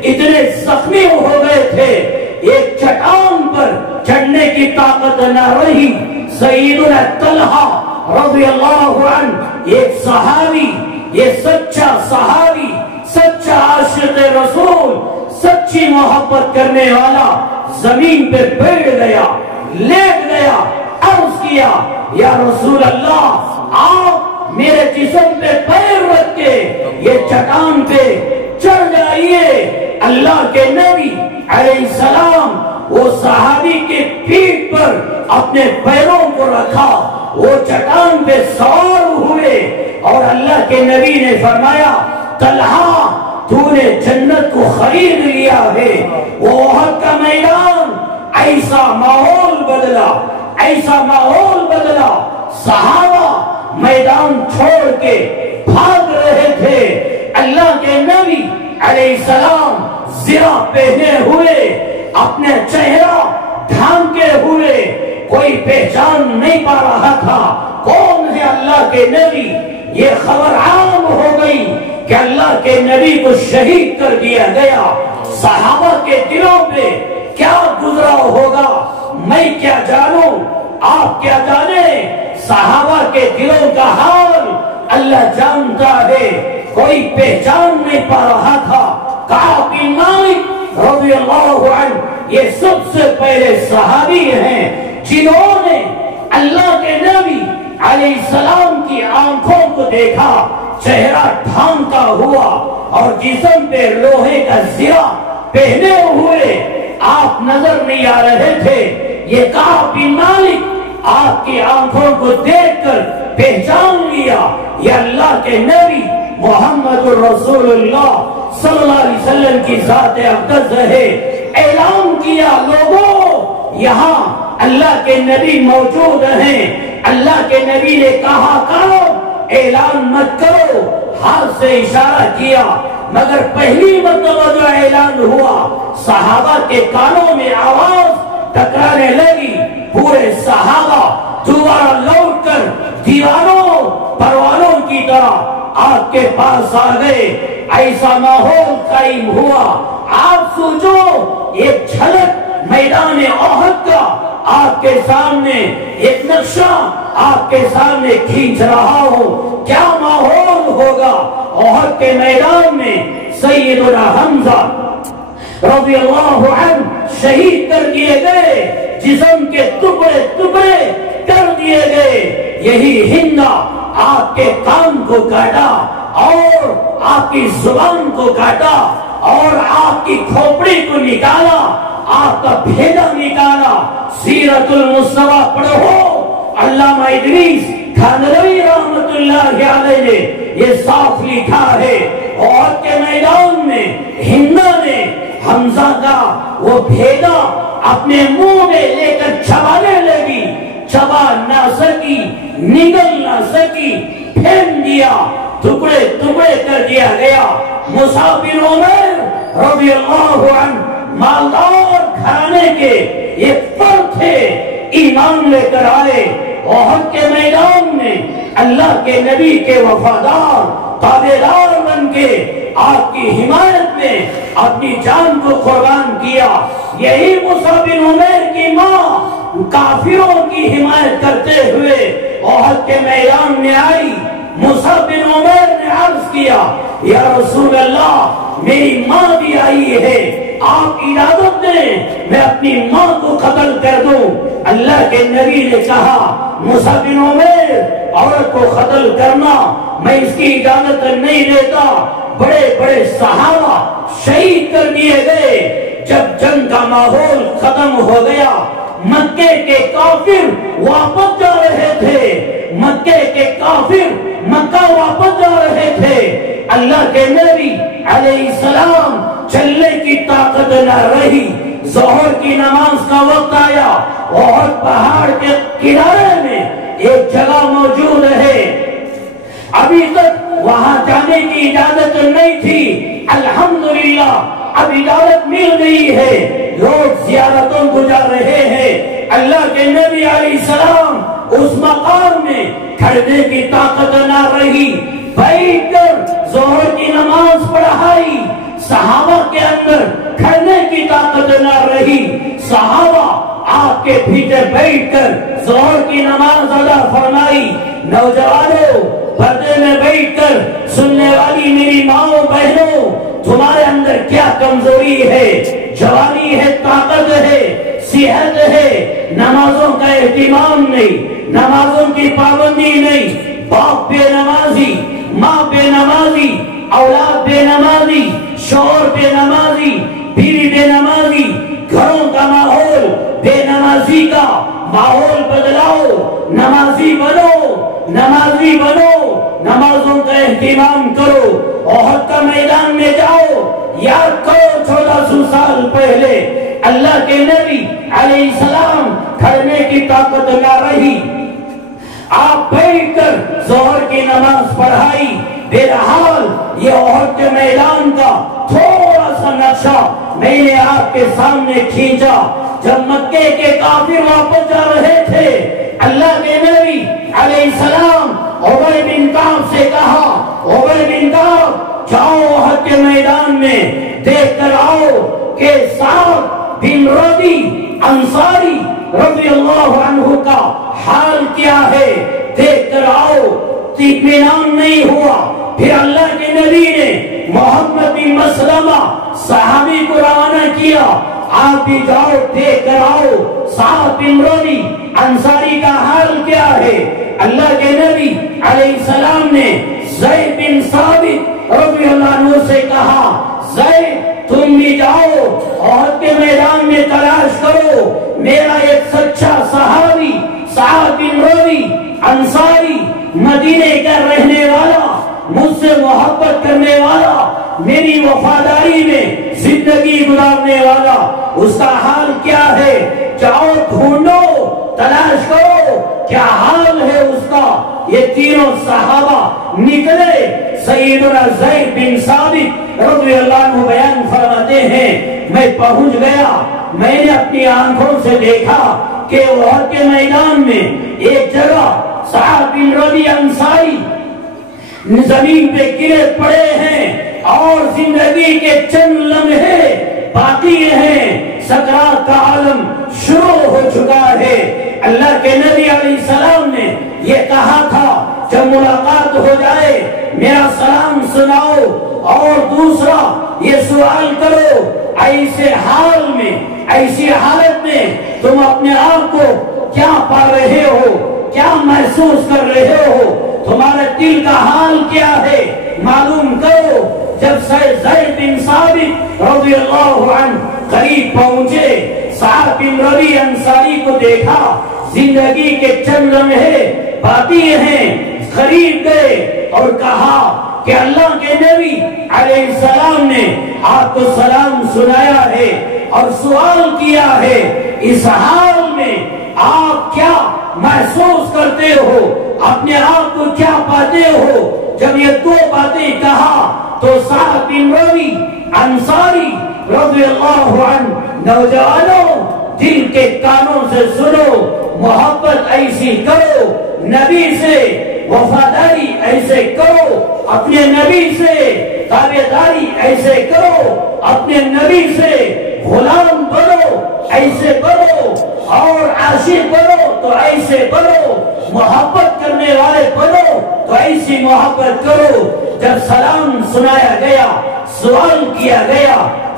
اتنے زخمی ہو گئے تھے، ایک چٹان پر چڑھنے کی طاقت نہ رہی۔ سیدنا طلحہ رضی اللہ عنہ، ایک صحابی، یہ سچا صحابی، سچا عاشق رسول، سچی محبت کرنے والا، زمین پہ بیٹھ گیا، لیٹ گیا، عرض کیا یا رسول اللہ، آپ میرے جسم پہ پیر رکھ کے یہ چٹان پہ چڑھ جائیے۔ اللہ کے نبی علیہ السلام وہ صحابی کے پیٹھ پر اپنے پیروں کو رکھا، وہ چٹان پہ سوار ہوئے اور اللہ کے نبی نے فرمایا، طلحہ تو نے جنت کو خرید لیا ہے۔ وہ احد کا میدان ایسا ماحول بدلا، ایسا ماحول بدلا، صحابہ میدان چھوڑ کے بھاگ رہے تھے، اللہ کے نبی علیہ السلام زرہ پہنے ہوئے، اپنے چہرہ ڈھانکے ہوئے، کوئی پہچان نہیں پا رہا تھا کون ہے اللہ کے نبی۔ یہ خبر عام ہو گئی کہ اللہ کے نبی کو شہید کر دیا گیا۔ صحابہ کے دلوں پہ کیا گزرا ہوگا میں کیا جانوں، آپ کیا جانیں، صحابہ کے دلوں کا حال اللہ جانتا ہے۔ کوئی پہچان نہیں پا رہا تھا۔ کعب بن مالک رضی اللہ عنہ یہ سب سے پہلے صحابی ہیں جنہوں نے اللہ کے نبی علیہ السلام کی آنکھوں کو دیکھا، چہرہ ڈھانکا ہوا اور جسم پہ لوہے کا زرہ پہنے ہوئے، آپ نظر نہیں آ رہے تھے، یہ کعب بن مالک آپ کی آنکھوں کو دیکھ کر پہچان لیا یہ اللہ کے نبی محمد الرسول اللہ صلی اللہ علیہ وسلم کی ذات اقدس ہے۔ اعلان کیا، لوگوں یہاں اللہ کے نبی موجود ہیں۔ اللہ کے نبی نے کہا کرو، اعلان مت کرو، ہاتھ سے اشارہ کیا، مگر پہلی مرتبہ جو اعلان ہوا صحابہ کے کانوں میں آواز ٹکرانے لگی، پورے صحابہ دوبارہ لوٹ کر دیوانوں پروانوں کی طرح آپ کے پاس آ گئے۔ ایسا ماحول قائم ہوا، آپ سوچو ایک جھلک میدان احد کا آپ کے سامنے ایک نقشہ آپ کے سامنے کھینچ رہا ہو، کیا ماحول ہوگا۔ احد کے میدان میں سیدنا حمزہ رضی اللہ عنہ شہید کر دیے گئے، جسم کے ٹکڑے ٹکڑے کر دیے گئے۔ یہی ہندا آپ کے کان کو کاٹا اور آپ کی زبان کو کاٹا اور آپ کی کھوپڑی کو نکالا، آپ کا بھیدا نکالا۔ سیرت المصطفیٰ پڑھو، علامہ ادریس تھانوی رحمت اللہ علیہ نے یہ صاف لکھا ہے، اور کے میدان میں ہندا نے حمزہ کا وہ بھیدا اپنے منہ میں لے کر چبانے لگی، چبا نہ سکی، نگل نہ سکی، پھینک دیا، ٹکڑے ٹکڑے کر دیا گیا۔ مصعب بن عمیر رضی اللہ عنہ مالدار گھرانے کے ایک فرد تھے، ایمان لے کر آئے، احد کے میدان میں اللہ کے نبی کے وفادار تابعدار بن کے آپ کی حمایت میں اپنی جان کو قربان کیا۔ یہی مصعب بن عمیر کی ماں کافروں کی حمایت کرتے ہوئے احد کے میدان میں آئی۔ مصعب بن عمیر نے عرض کیا، یا رسول اللہ میری ماں بھی آئی ہے، آپ اجازت دیں میں اپنی ماں کو قتل کر دوں۔ اللہ کے نبی نے کہا، مصعب بن عمیر عورت کو قتل کرنا میں اس کی اجازت نہیں دیتا۔ بڑے بڑے صحابہ شہید کر دیے گئے۔ جب جنگ کا ماحول ختم ہو گیا، مکے کے کافر واپس جا رہے تھے، مکے کے کافر مکہ واپس جا رہے تھے۔ اللہ کے نبی علیہ السلام چلنے کی طاقت نہ رہی، ظہر کی نماز کا وقت آیا، اور پہاڑ کے کنارے میں ایک جگہ موجود ہے، ابھی تک وہاں جانے کی اجازت نہیں تھی، الحمدللہ اب اجازت مل گئی ہے، لوگ زیارتوں کو جا رہے ہیں۔ اللہ کے نبی علیہ السلام اس مقام میں کھڑنے کی طاقت نہ رہی، بیٹھ کر ظہر کی نماز پڑھائی۔ صحابہ کے اندر کھڑنے کی طاقت نہ رہی، صحابہ آپ کے پیچھے بیٹھ کر ظہر کی نماز ادا فرمائی۔ نوجوانوں پردے میں بیٹھ کر سننے والی میری ماؤں بہنوں، تمہارے اندر کیا کمزوری ہے؟ جوانی ہے، طاقت ہے، صحت ہے، نمازوں کا اہتمام نہیں، نمازوں کی پابندی نہیں، باپ بے نمازی، ماں بے نمازی، اولاد بے نمازی، شوہر بے نمازی، بیوی بے نمازی، گھروں کا ماحول بے نمازی کا ماحول بدلاؤ، نمازی بنو، نمازی بنو، نمازوں کا اہتمام کرو۔ احد کا میدان میں جاؤ، یاد کرو 1400 سال پہلے اللہ کے نبی علیہ السلام کھڑنے کی طاقت نہ رہی، آپ بیٹھ کر ظہر کی نماز پڑھائی۔ بہرحال یہ احد کے میدان کا تھوڑا سا نقشہ میں نے آپ کے سامنے کھینچا۔ جب مکے کے کافر واپس جا رہے تھے، اللہ کے نبی علیہ السلام عبی بن کعب سے کہا، عبی بن کعب جاؤ احد کے میدان میں دیکھ کر آؤ کہ سعد بن ربی انصاری رضی اللہ عنہ کا حال کیا ہے، دیکھ کر آؤ۔ اطمینان نہیں ہوا، پھر اللہ کے نبی نے محمد بن مسلمہ صحابی کو روانہ کیا، آپ بھی جاؤ دیکھ کر آؤ سعد بن ربی انصاری کا حال کیا ہے۔ اللہ کے نبی علیہ السلام نے زید بن ثابت رضی اللہ عنہ سے کہا، زید تم بھی جاؤ احد کے میدان میں تلاش کرو، میرا ایک سچا صحابی سعد بن ربی انصاری، مدینے کا رہنے والا، مجھ سے محبت کرنے والا، میری وفاداری میں زندگی گزارنے والا، اس کا حال کیا ہے؟ جاؤ ڈھونڈو، تلاش کرو کیا حال ہے اس کا۔ یہ تینوں صحابہ نکلے، سیدنا زید بن ثابت رضی اللہ عنہ بیان فرماتے ہیں، میں پہنچ گیا، میں نے اپنی آنکھوں سے دیکھا کہ احد کے میدان میں ایک جگہ سعد بن ربی انصاری زمین پہ گرے پڑے ہیں اور زندگی کے چند لمحے باقی ہیں، سکرات کا عالم شروع ہو چکا ہے۔ اللہ کے نبی علیہ السلام نے یہ کہا تھا جب ملاقات ہو جائے میرا سلام سناؤ، اور دوسرا یہ سوال کرو ایسے حال میں، ایسی حالت میں تم اپنے آپ کو کیا پا رہے ہو، کیا محسوس کر رہے ہو، تمہارے دل کا حال کیا ہے، معلوم کرو۔ جب زید بن ثابت رضی اللہ عنہ قریب پہنچے، سعد بن ربی انصاری کو دیکھا، زندگی کے چند لمحے باقی ہیں، قریب گئے اور کہا کہ اللہ کے نبی علیہ السلام نے آپ کو سلام سنایا ہے اور سوال کیا ہے، اس حال میں آپ کیا محسوس کرتے ہو، اپنے آپ کو کیا پاتے ہو؟ جب یہ دو باتیں کہا تو سعد بن ربی انصاری رضی اللہ عنہ، نوجوانوں دل کے کانوں سے سنو، محبت ایسی کرو، نبی سے وفاداری ایسے کرو، اپنے نبی سے تابعداری ایسے کرو، اپنے نبی سے غلام بنو ایسے بنو، اور عاشق بنو تو ایسے بنو، محبت کرنے والے بنو تو ایسی محبت کرو۔ جب سلام سنایا گیا، سوال کیا گیا،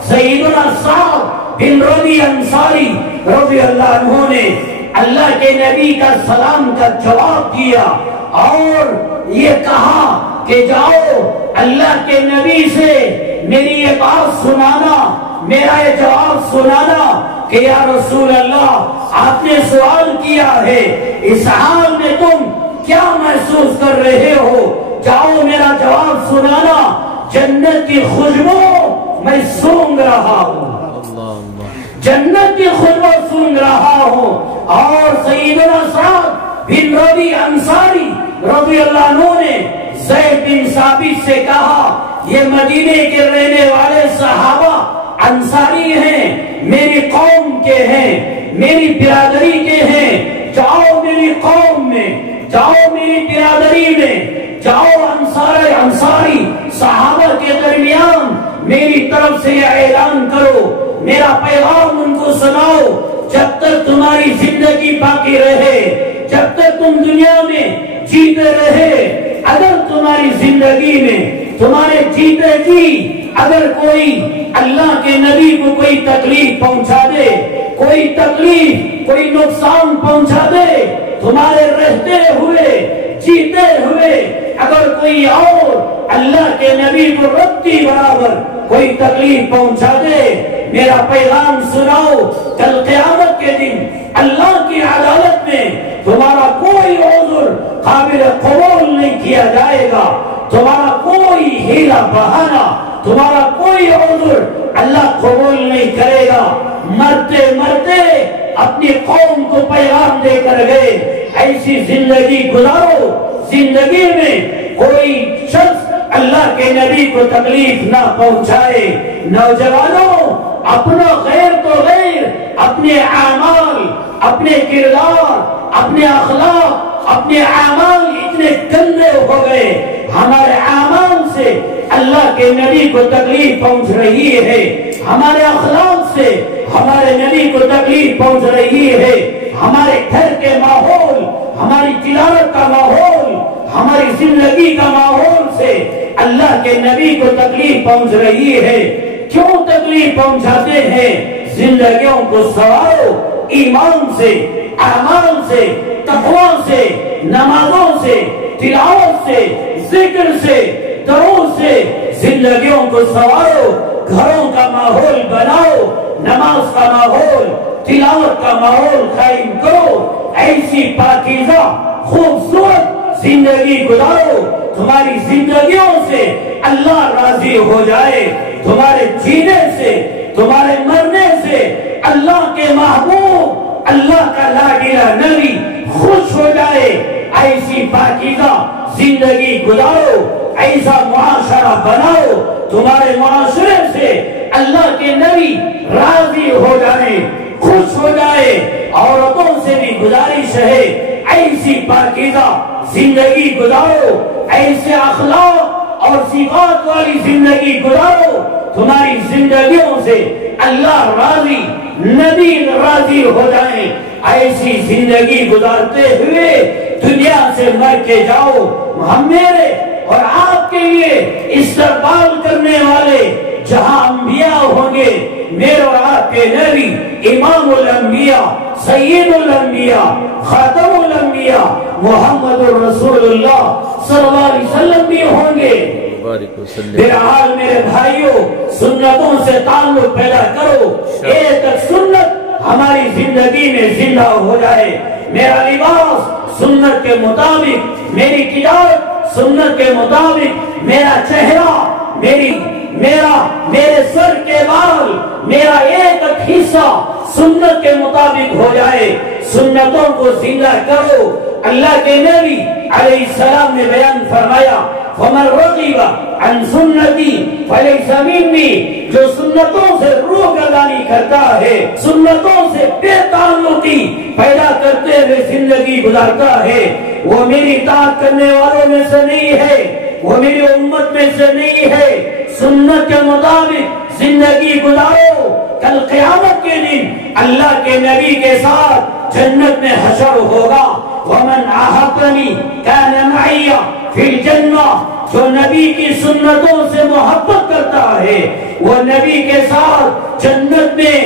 سیدنا سعد بن ربی انصاری رضی اللہ عنہ نے اللہ کے نبی کا سلام کا جواب دیا اور یہ کہا کہ جاؤ اللہ کے نبی سے میری یہ بات سنانا، میرا یہ جواب سنانا کہ یا رسول اللہ آپ نے سوال کیا ہے، اس حال میں تم کیا محسوس کر رہے ہو، جاؤ میرا جواب سنانا۔ جنت کی خوشبو میں سونگ رہا ہوں، جنت کی خوشبو سونگ رہا ہوں۔ اور سیدنا سعد بن ربی انصاری رضی اللہ عنہ نے زید بن ثابت سے کہا، یہ مدینے کے رہنے والے صحابہ انصاری ہیں، میری قوم کے ہیں، میری برادری کے ہیں، جاؤ میری قوم میں، جاؤ میری برادری میں، جاؤ انصاری صحابہ کے درمیان میری طرف سے یہ اعلان کرو، میرا پیغام ان کو سناؤ، جب تک تمہاری زندگی باقی رہے، جب تک تم دنیا میں جیتے رہے، اگر تمہاری زندگی میں تمہارے جیتے جی اگر کوئی اللہ کے نبی کو کوئی تکلیف پہنچا دے، کوئی تکلیف، کوئی نقصان پہنچا دے، تمہارے رہتے ہوئے، جیتے ہوئے اگر کوئی اور اللہ کے نبی کو رتی برابر کوئی تکلیف پہنچا دے، میرا پیغام سناؤ، کل قیامت کے دن اللہ کی عدالت میں تمہارا کوئی عذر قابل قبول نہیں کیا جائے گا، تمہارا کوئی ہیلا بہانہ، تمہارا کوئی عذر اللہ قبول نہیں کرے گا۔ مرتے مرتے اپنی قوم کو پیغام دے کر گئے، ایسی زندگی گزارو، زندگی میں کوئی شخص اللہ کے نبی کو تکلیف نہ پہنچائے۔ نوجوانوں، اپنا غیر تو غیر، اپنے اعمال، اپنے کردار، اپنے اخلاق، اپنے اعمال اتنے گندے ہو گئے، ہمارے اعمال سے اللہ کے نبی کو تکلیف پہنچ رہی ہے، ہمارے اخلاق سے ہمارے نبی کو تکلیف پہنچ رہی ہے، ہمارے گھر کے ماحول، ہماری تجارت کا ماحول، ہماری زندگی کا ماحول سے اللہ کے نبی کو تکلیف پہنچ رہی ہے۔ کیوں تکلیف پہنچاتے ہیں؟ زندگیوں کو سوارو، ایمان سے، اعمال سے، تقوی سے، نمازوں سے، تلاوت سے، ذکر سے، درود سے زندگیوں کو کو سنوارو، گھروں کا ماحول بناؤ، نماز کا ماحول، تلاوت کا ماحول قائم کرو، ایسی پاکیزہ خوبصورت زندگی گزارو، تمہاری زندگیوں سے اللہ راضی ہو جائے، تمہارے جینے سے، تمہارے مرنے سے اللہ کے محبوب، اللہ کا لاڈلا نبی خوش ہو جائے، ایسی پاکیزہ زندگی گزارو، ایسا معاشرہ بناؤ، تمہارے معاشرے سے اللہ کے نبی راضی ہو جائے، خوش ہو جائے۔ عورتوں سے بھی گزارش ہے ایسی پاکیزہ زندگی گزارو، ایسے اخلاق اور صفات والی زندگی گزارو، تمہاری زندگیوں سے اللہ راضی، نبی راضی ہو جائیں، ایسی زندگی گزارتے ہوئے دنیا سے مر کے جاؤ۔ ہم میرے اور آپ کے لیے استقبال کرنے والے جہاں انبیاء ہوں گے، میرے اور آپ کے نبی امام الانبیاء، سید الانبیاء، خاتم الانبیاء محمد الرسول اللہ صلی اللہ علیہ وسلم بھی ہوں گے۔ بہرحال میرے بھائیوں، سنتوں سے تعلق پیدا کرو، ایک سنت ہماری زندگی میں زندہ ہو جائے۔ میرا لباس سنت کے مطابق، میری تجارت سنت کے مطابق، میرا چہرہ، میرے سر کے بال، میرا ایک حصہ سنت کے مطابق ہو جائے۔ سنتوں کو زندہ کرو۔ اللہ کے نبی علیہ السلام نے بیان فرمایا، فَمَنْ رَغِبَ عَنْ سُنَّتِي فَلَيْسَ مِنِّي، جو سنتوں سے روگردانی کرتا ہے، سنتوں سے بے تعلقی پیدا کرتے ہوئے زندگی گزارتا ہے، وہ میری اطاعت کرنے والوں میں سے نہیں ہے، وہ میری امت میں سے نہیں ہے۔ سنت کے مطابق زندگی گزارو، کل قیامت کے دن اللہ کے نبی کے ساتھ جنت میں حشر ہوگا۔ وَمَنْ أَحَبَّنِي كَانَ مَعِيَ فِي الْجَنَّةِ، جو نبی کی سنتوں سے محبت کرتا ہے وہ نبی کے ساتھ جنت میں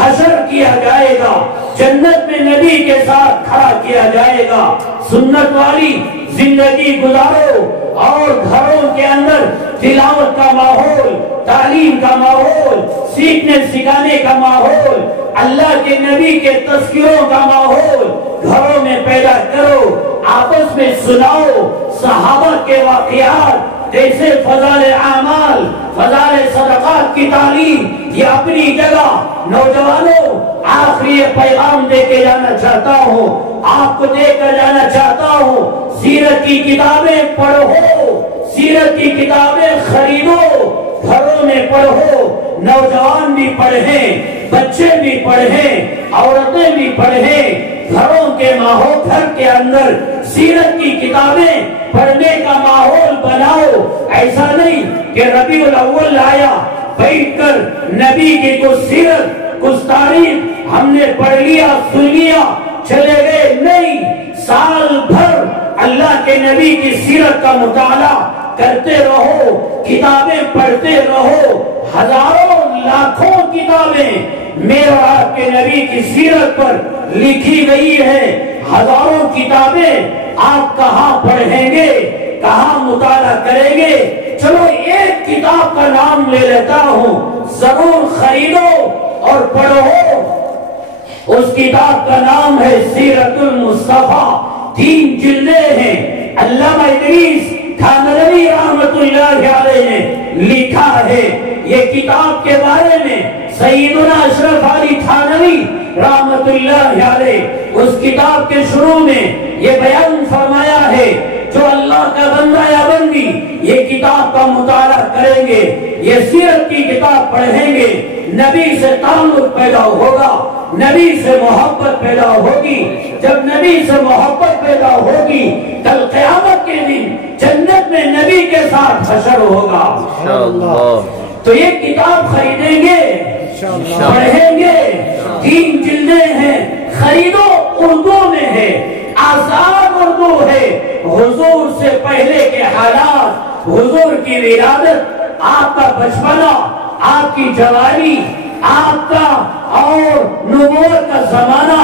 حشر کیا جائے گا، جنت میں نبی کے ساتھ کھڑا کیا جائے گا۔ سنت والی زندگی گزارو، اور گھروں کے اندر تلاوت کا ماحول، تعلیم کا ماحول، سیکھنے سکھانے کا ماحول، اللہ کے نبی کے تذکروں کا ماحول گھروں میں پیدا کرو، آپس میں سناؤ صحابہ کے واقعات، جیسے فضائل اعمال، فضائل صدقات کی تعلیم، یہ اپنی جگہ۔ نوجوانوں، آخری پیغام دے کے جانا چاہتا ہوں، آپ کو دے کر جانا چاہتا ہوں، سیرت کی کتابیں پڑھو، سیرت کی کتابیں خریدو، گھروں میں پڑھو، نوجوان بھی پڑھیں، بچے بھی پڑھیں، عورتیں بھی پڑھیں، گھروں کے ماحول، گھر کے اندر سیرت کی کتابیں پڑھنے کا ماحول بناؤ۔ ایسا نہیں کہ ربیع الاول آیا، بیٹھ کر نبی کی کچھ سیرت، کچھ تاریخ ہم نے پڑھ لیا، سن لیا، چلے گئے، نہیں، سال بھر اللہ کے نبی کی سیرت کا مطالعہ کرتے رہو، کتابیں پڑھتے رہو۔ ہزاروں لاکھوں کتابیں میرے اور آپ کے نبی کی سیرت پر لکھی گئی ہے، ہزاروں کتابیں آپ کہاں پڑھیں گے، کہاں مطالعہ کریں گے؟ چلو ایک کتاب کا نام لے لیتا ہوں، ضرور خریدو اور پڑھو۔ اس کتاب کا نام ہے سیرت المصطفیٰ، 3 جلدیں ہیں، علامہ ادریس تھانوی رحمت اللہ علیہ نے لکھا ہے۔ یہ کتاب کے بارے میں سیدنا اشرف علی تھانوی رحمت اللہ علیہ اس کتاب کے شروع میں یہ بیان فرمایا ہے، جو اللہ کا بندہ یا بندی یہ کتاب کا مطالعہ کریں گے، یہ سیرت کی کتاب پڑھیں گے، نبی سے تعلق پیدا ہوگا، نبی سے محبت پیدا ہوگی۔ جب نبی سے محبت پیدا ہوگی، کل قیامت کے دن جنت میں نبی کے ساتھ حشر ہوگا۔ تو یہ کتاب خریدیں گے، پڑھیں گے، 3 جلدیں ہیں، خریدو، اردو میں ہے، آسان اردو ہے، حضور سے پہلے کے حالات، حضور کی ولادت، آپ کا بچپنا، آپ کی جوانی، آپ کا اور نبوت کا زمانہ،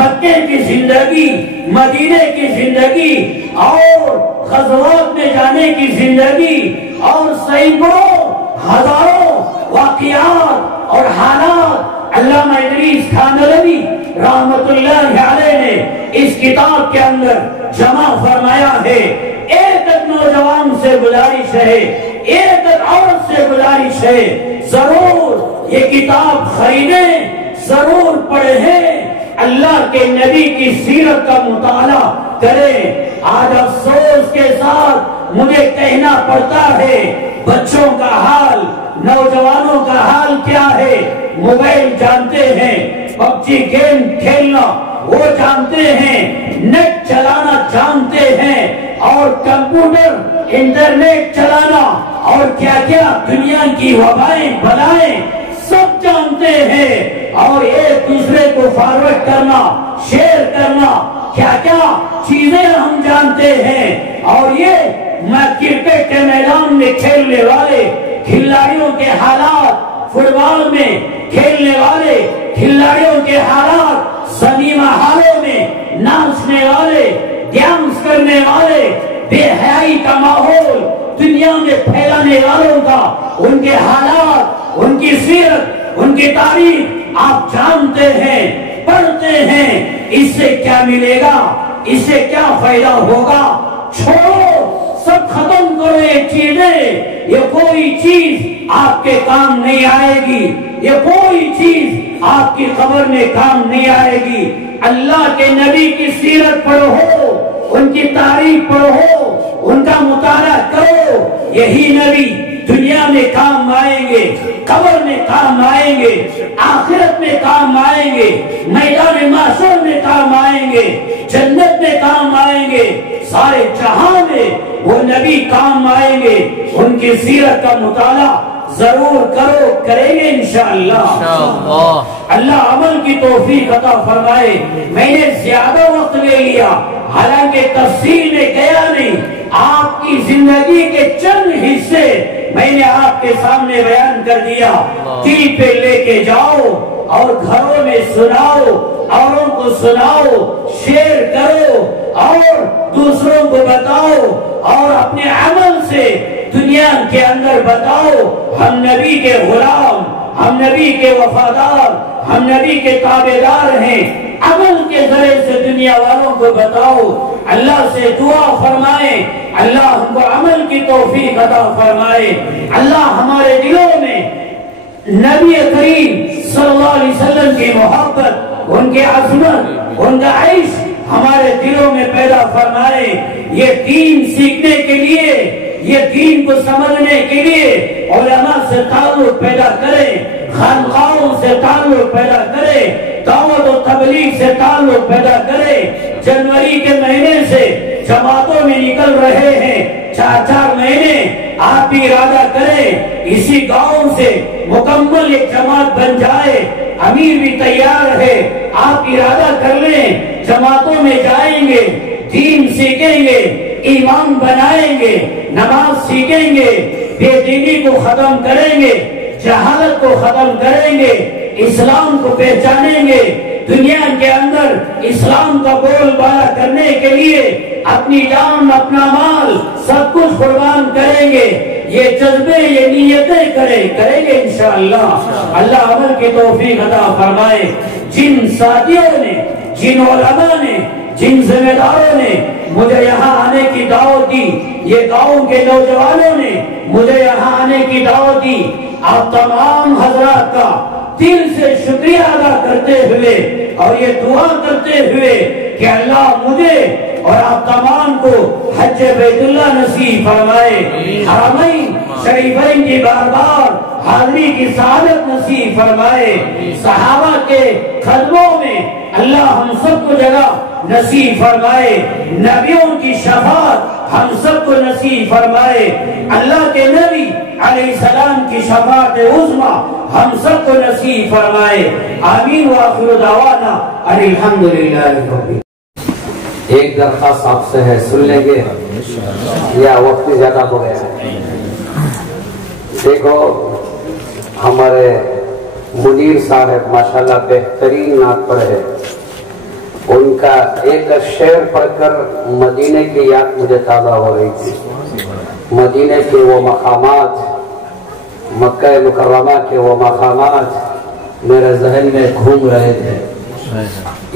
مکے کی زندگی، مدینے کی زندگی، اور غزوات میں جانے کی زندگی، اور سینکڑوں ہزار عالمی رحمت اللہ علیہ نے اس کتاب کے اندر جمع فرمایا ہے۔ ایک نوجوان سے گزارش ہے، ایک عورت سے گزارش ہے، ضرور یہ کتاب خریدیں، ضرور پڑھیں، اللہ کے نبی کی سیرت کا مطالعہ کریں۔ آج افسوس کے ساتھ مجھے کہنا پڑتا ہے بچوں کا حال، نوجوانوں کا حال کیا ہے؟ موبائل جانتے ہیں، پب جی گیم کھیلنا وہ جانتے ہیں، نیٹ چلانا جانتے ہیں، اور کمپیوٹر انٹرنیٹ چلانا اور کیا کیا دنیا کی وبائیں بلائیں سب جانتے ہیں، اور ایک دوسرے کو فارورڈ کرنا، شیئر کرنا، کیا کیا چیزیں ہم جانتے ہیں۔ اور یہ میں کرکٹ کے میدان میں کھیلنے والے کھلاڑیوں کے حالات، فٹ بال میں کھیلنے والے کھلاڑیوں کے حالات، سنیما ہالوں میں ناچنے والے، ڈانس کرنے والے، بے حیائی کا ماحول دنیا میں پھیلانے والوں کا، ان کے حالات، ان کی سیرت، ان کی تاریخ آپ جانتے ہیں، پڑھتے ہیں۔ اس سے کیا ملے گا؟ اس سے کیا فائدہ ہوگا؟ چھوڑو، سب ختم کرو یہ چیزیں۔ یہ کوئی چیز آپ کے کام نہیں آئے گی، یہ کوئی چیز آپ کی قبر میں کام نہیں آئے گی۔ اللہ کے نبی کی سیرت پڑھو، ان کی تاریخ پڑھو، ان کا مطالعہ کرو، یہی نبی دنیا میں کام آئیں گے، قبر میں کام آئیں گے، آخرت میں کام آئیں گے، میدان محشر میں کام آئیں گے، جنت میں کام آئیں گے، سارے جہاں میں وہ نبی کام آئیں گے۔ ان کی سیرت کا مطالعہ ضرور کرو، کریں گے انشاءاللہ۔ اللہ عمل کی توفیق عطا فرمائے۔ میں نے زیادہ وقت لے لیا، حالانکہ تفصیل میں گیا نہیں، آپ کی زندگی کے چند حصے میں نے آپ کے سامنے بیان کر دیا۔ دل پہ لے کے جاؤ اور گھروں میں سناؤ، اوروں کو سناؤ، شیئر کرو اور دوسروں کو بتاؤ، اور اپنے عمل سے دنیا کے اندر بتاؤ ہم نبی کے غلام، ہم نبی کے وفادار، ہم نبی کے تابعدار ہیں۔ عمل کے ذریعے سے دنیا والوں کو بتاؤ۔ اللہ سے دعا فرمائیں، اللہ ہم کو عمل کی توفیق عطا فرمائے۔ اللہ ہمارے دلوں میں نبی کریم صلی اللہ علیہ وسلم کی محبت، ان کی عظمت، ان کا عشق ہمارے دلوں میں پیدا فرمائے۔ یہ دین سیکھنے کے لیے، یہ دین کو سمجھنے کے لیے علماء سے تعلق پیدا کرے، خانقاہوں سے تعلق پیدا کرے، دعوت و تبلیغ سے تعلق پیدا کرے۔ جنوری کے مہینے سے جماعتوں میں نکل رہے ہیں، 4 مہینے آپ بھی ارادہ کریں اسی گاؤں سے مکمل ایک جماعت بن جائے۔ امیر بھی تیار ہے، آپ ارادہ کر لیں، جماعتوں میں جائیں گے، دین سیکھیں گے، ایمان بنائیں گے، نماز سیکھیں گے، بے دینی کو ختم کریں گے، جہالت کو ختم کریں گے، اسلام کو پہچانیں گے، دنیا کے اندر اسلام کا بول بالا کرنے کے لیے اپنی جان، اپنا مال سب کچھ قربان کریں گے۔ یہ جذبے، یہ نیتیں کریں گے انشاءاللہ۔ اللہ عمل کی توفیق عطا فرمائے۔ جن ساتھیوں نے، جن علماء نے، جن ذمہ داروں نے مجھے یہاں آنے کی دعوت دی، یہ گاؤں کے نوجوانوں نے مجھے یہاں آنے کی دعوت دی، آپ تمام حضرات کا دل سے شکریہ ادا کرتے ہوئے اور یہ دعا کرتے ہوئے کہ اللہ مجھے اور آپ تمام کو حج بیت اللہ نصیب فرمائے، حرمین شریفین کی بار بار حاضری کی سعادت نصیب فرمائے، صحابہ کے قدموں میں اللہ ہم سب کو جگہ نصیب فرمائے، نبیوں کی شفاعت ہم سب کو نصیب فرمائے، اللہ کے نبی علیہ السلام کی شفاعت عظمی ہم سب کو نصیب فرمائے۔ آمین وآخر دعوانا ان الحمدللہ رب۔ ایک درخواست آپ سے ہے، سن لیں گے یا وقت زیادہ ہو گیا؟ دیکھو ہمارے منیر صاحب ماشاءاللہ بہترین نعت پڑھ ہے، ان کا ایک شعر پڑھ کر مدینے کی یاد مجھے تازہ ہو رہی تھی۔ مدینے کے وہ مقامات، مکہ مکرمہ کے وہ مقامات میرے ذہن میں گھوم رہے تھے۔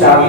4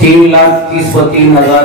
3,30,000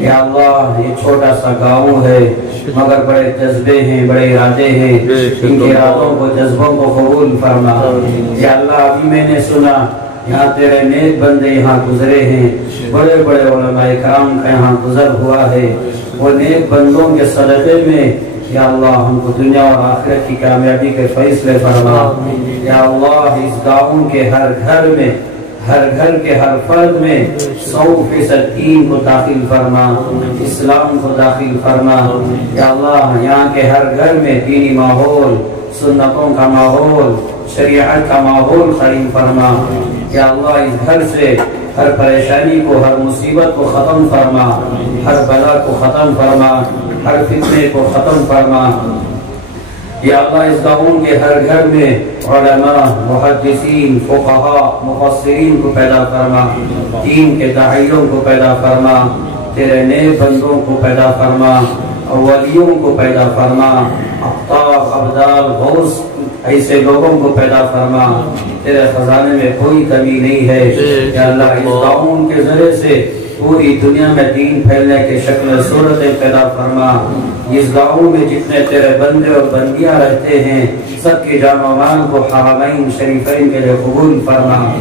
یا اللہ یہ چھوٹا سا گاؤں ہے مگر بڑے جذبے ہیں، بڑے ارادے ہیں، ان کے ارادوں کو جذبوں کو قبول فرما۔ یا اللہ ابھی میں نے سنا یہاں تیرے نیک بندے یہاں گزرے ہیں، بڑے بڑے علماء کرام کا یہاں گزر ہوا ہے، وہ نیک بندوں کے صدقے میں یا اللہ ہم کو دنیا اور آخرت کی کامیابی کے فیصلے فرما۔ یا اللہ اس گاؤں کے ہر گھر میں، ہر گھر کے ہر فرد میں 100% دین کو داخل فرما، اسلام کو داخل فرما۔ یا اللہ یہاں کے ہر گھر میں دینی ماحول، سنتوں کا ماحول، شریعت کا ماحول قائم فرما۔ یا اللہ اس گھر سے ہر پریشانی کو، ہر مصیبت کو ختم فرما، ہر بلا کو ختم فرما، ہر فتنے کو ختم فرما۔ یا اللہ اس گاؤں کے ہر گھر میں علماء، محدثین، فقہاء، مفسرین کو پیدا فرما، دین کے داعیوں کو پیدا فرما، تیرے نیک بندوں کو پیدا فرما، ولیوں کو پیدا فرما، اقطاب، ابدال، غوث ایسے لوگوں کو پیدا فرما۔ تیرے خزانے میں کوئی کمی نہیں ہے۔ یا اللہ اس گاؤں کے ذریعے سے پوری دنیا میں دین پھیلنے کے شکل صورتیں پیدا فرما۔ اس گاؤں میں جتنے تیرے بندے اور بندیاں رہتے ہیں سب کی جان و مال کو حرمین شریفین کے لیے قبول فرما۔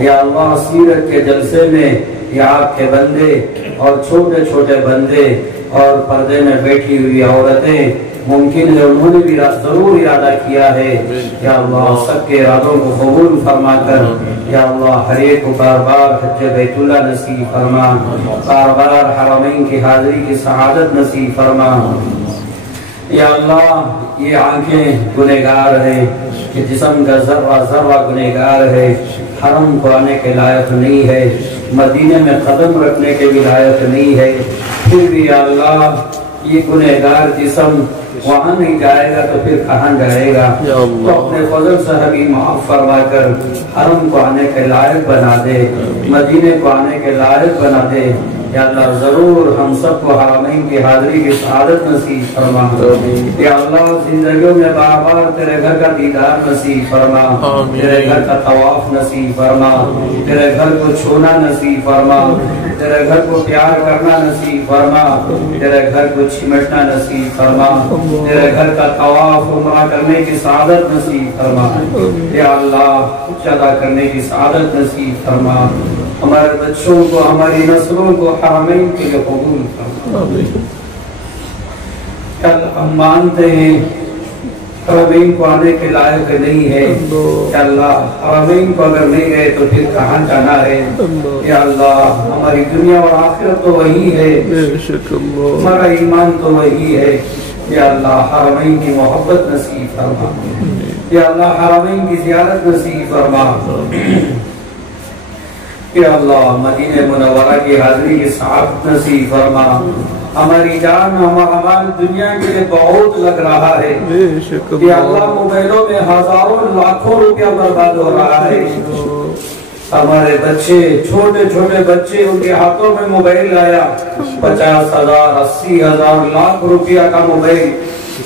یا اللہ سیرت کے جلسے میں یا آپ کے بندے اور چھوٹے چھوٹے بندے اور پردے میں بیٹھی ہوئی عورتیں ممکن ہے انہوں نے بھی ضرور ارادہ کیا ہے، یا اللہ سب کے ارادوں کو قبول فرما کر یا اللہ ہر ایک کو بار بار حج بیت اللہ نصیب فرما، بار بار حرمین کی حاضری کی سعادت نصیب فرما۔ یا اللہ یہ آنکھیں گنہگار ہیں، کہ جسم کا ذرہ ذرہ گنہگار ہے، حرم کو آنے کے لائق نہیں ہے، مدینے میں قدم رکھنے کے بھی لائق نہیں ہے، پھر بھی یا اللہ یہ گنہگار جسم وہاں نہیں جائے گا تو پھر کہاں جائے گا؟ تو اپنے فضل سے ہمیں معاف فرما کر حرم کو آنے کے لائق بنا دے، مدینے کو آنے کے لائق بنا دے۔ یا اللہ ضرور ہم سب کو حرمین کی حاضری کی سعادت نصیب فرما۔ یا اللہ زندگیوں میں بار بار تیرے گھر کا دیدار نصیب فرما، تیرے گھر کا طواف نصیب فرما، تیرے گھر کو چھونا نصیب فرما، تیرے گھر کو پیار کرنا نصیب فرما، تیرے گھر کو چمٹنا نصیب فرما، تیرے گھر کا طواف عمرہ کرنے کی سعادت نصیب فرما۔ یا اللہ ادا کرنے کی سعادت نصیب فرما، ہمارے بچوں کو، ہماری نسلوں کو حرمین کے لیے قبول فرما۔ کل ہم مانتے ہیں حرمین کو آنے کے لائق نہیں ہے، یا اللہ حرمین کو اگر نہیں گئے تو پھر کہاں جانا ہے؟ یا اللہ ہماری دنیا اور آخرت تو وہی ہے، ہمارا ایمان تو وہی ہے۔ یا اللہ حرمین کی محبت نصیب فرما، یا اللہ حرمین کی زیارت نصیب فرما۔ یا اللہ مدینہ منورہ کی حاضری کی سعادت نصیب فرما۔ ہماری جان، ہمارا مال دنیا کے لیے بہت لگ رہا ہے، یا اللہ موبائلوں میں ہزاروں لاکھوں روپیہ برباد ہو رہا ہے۔ ہمارے بچے، چھوٹے چھوٹے بچے، ان کے ہاتھوں میں موبائل آیا، 50,000 80,000 لاکھ روپیہ کا موبائل،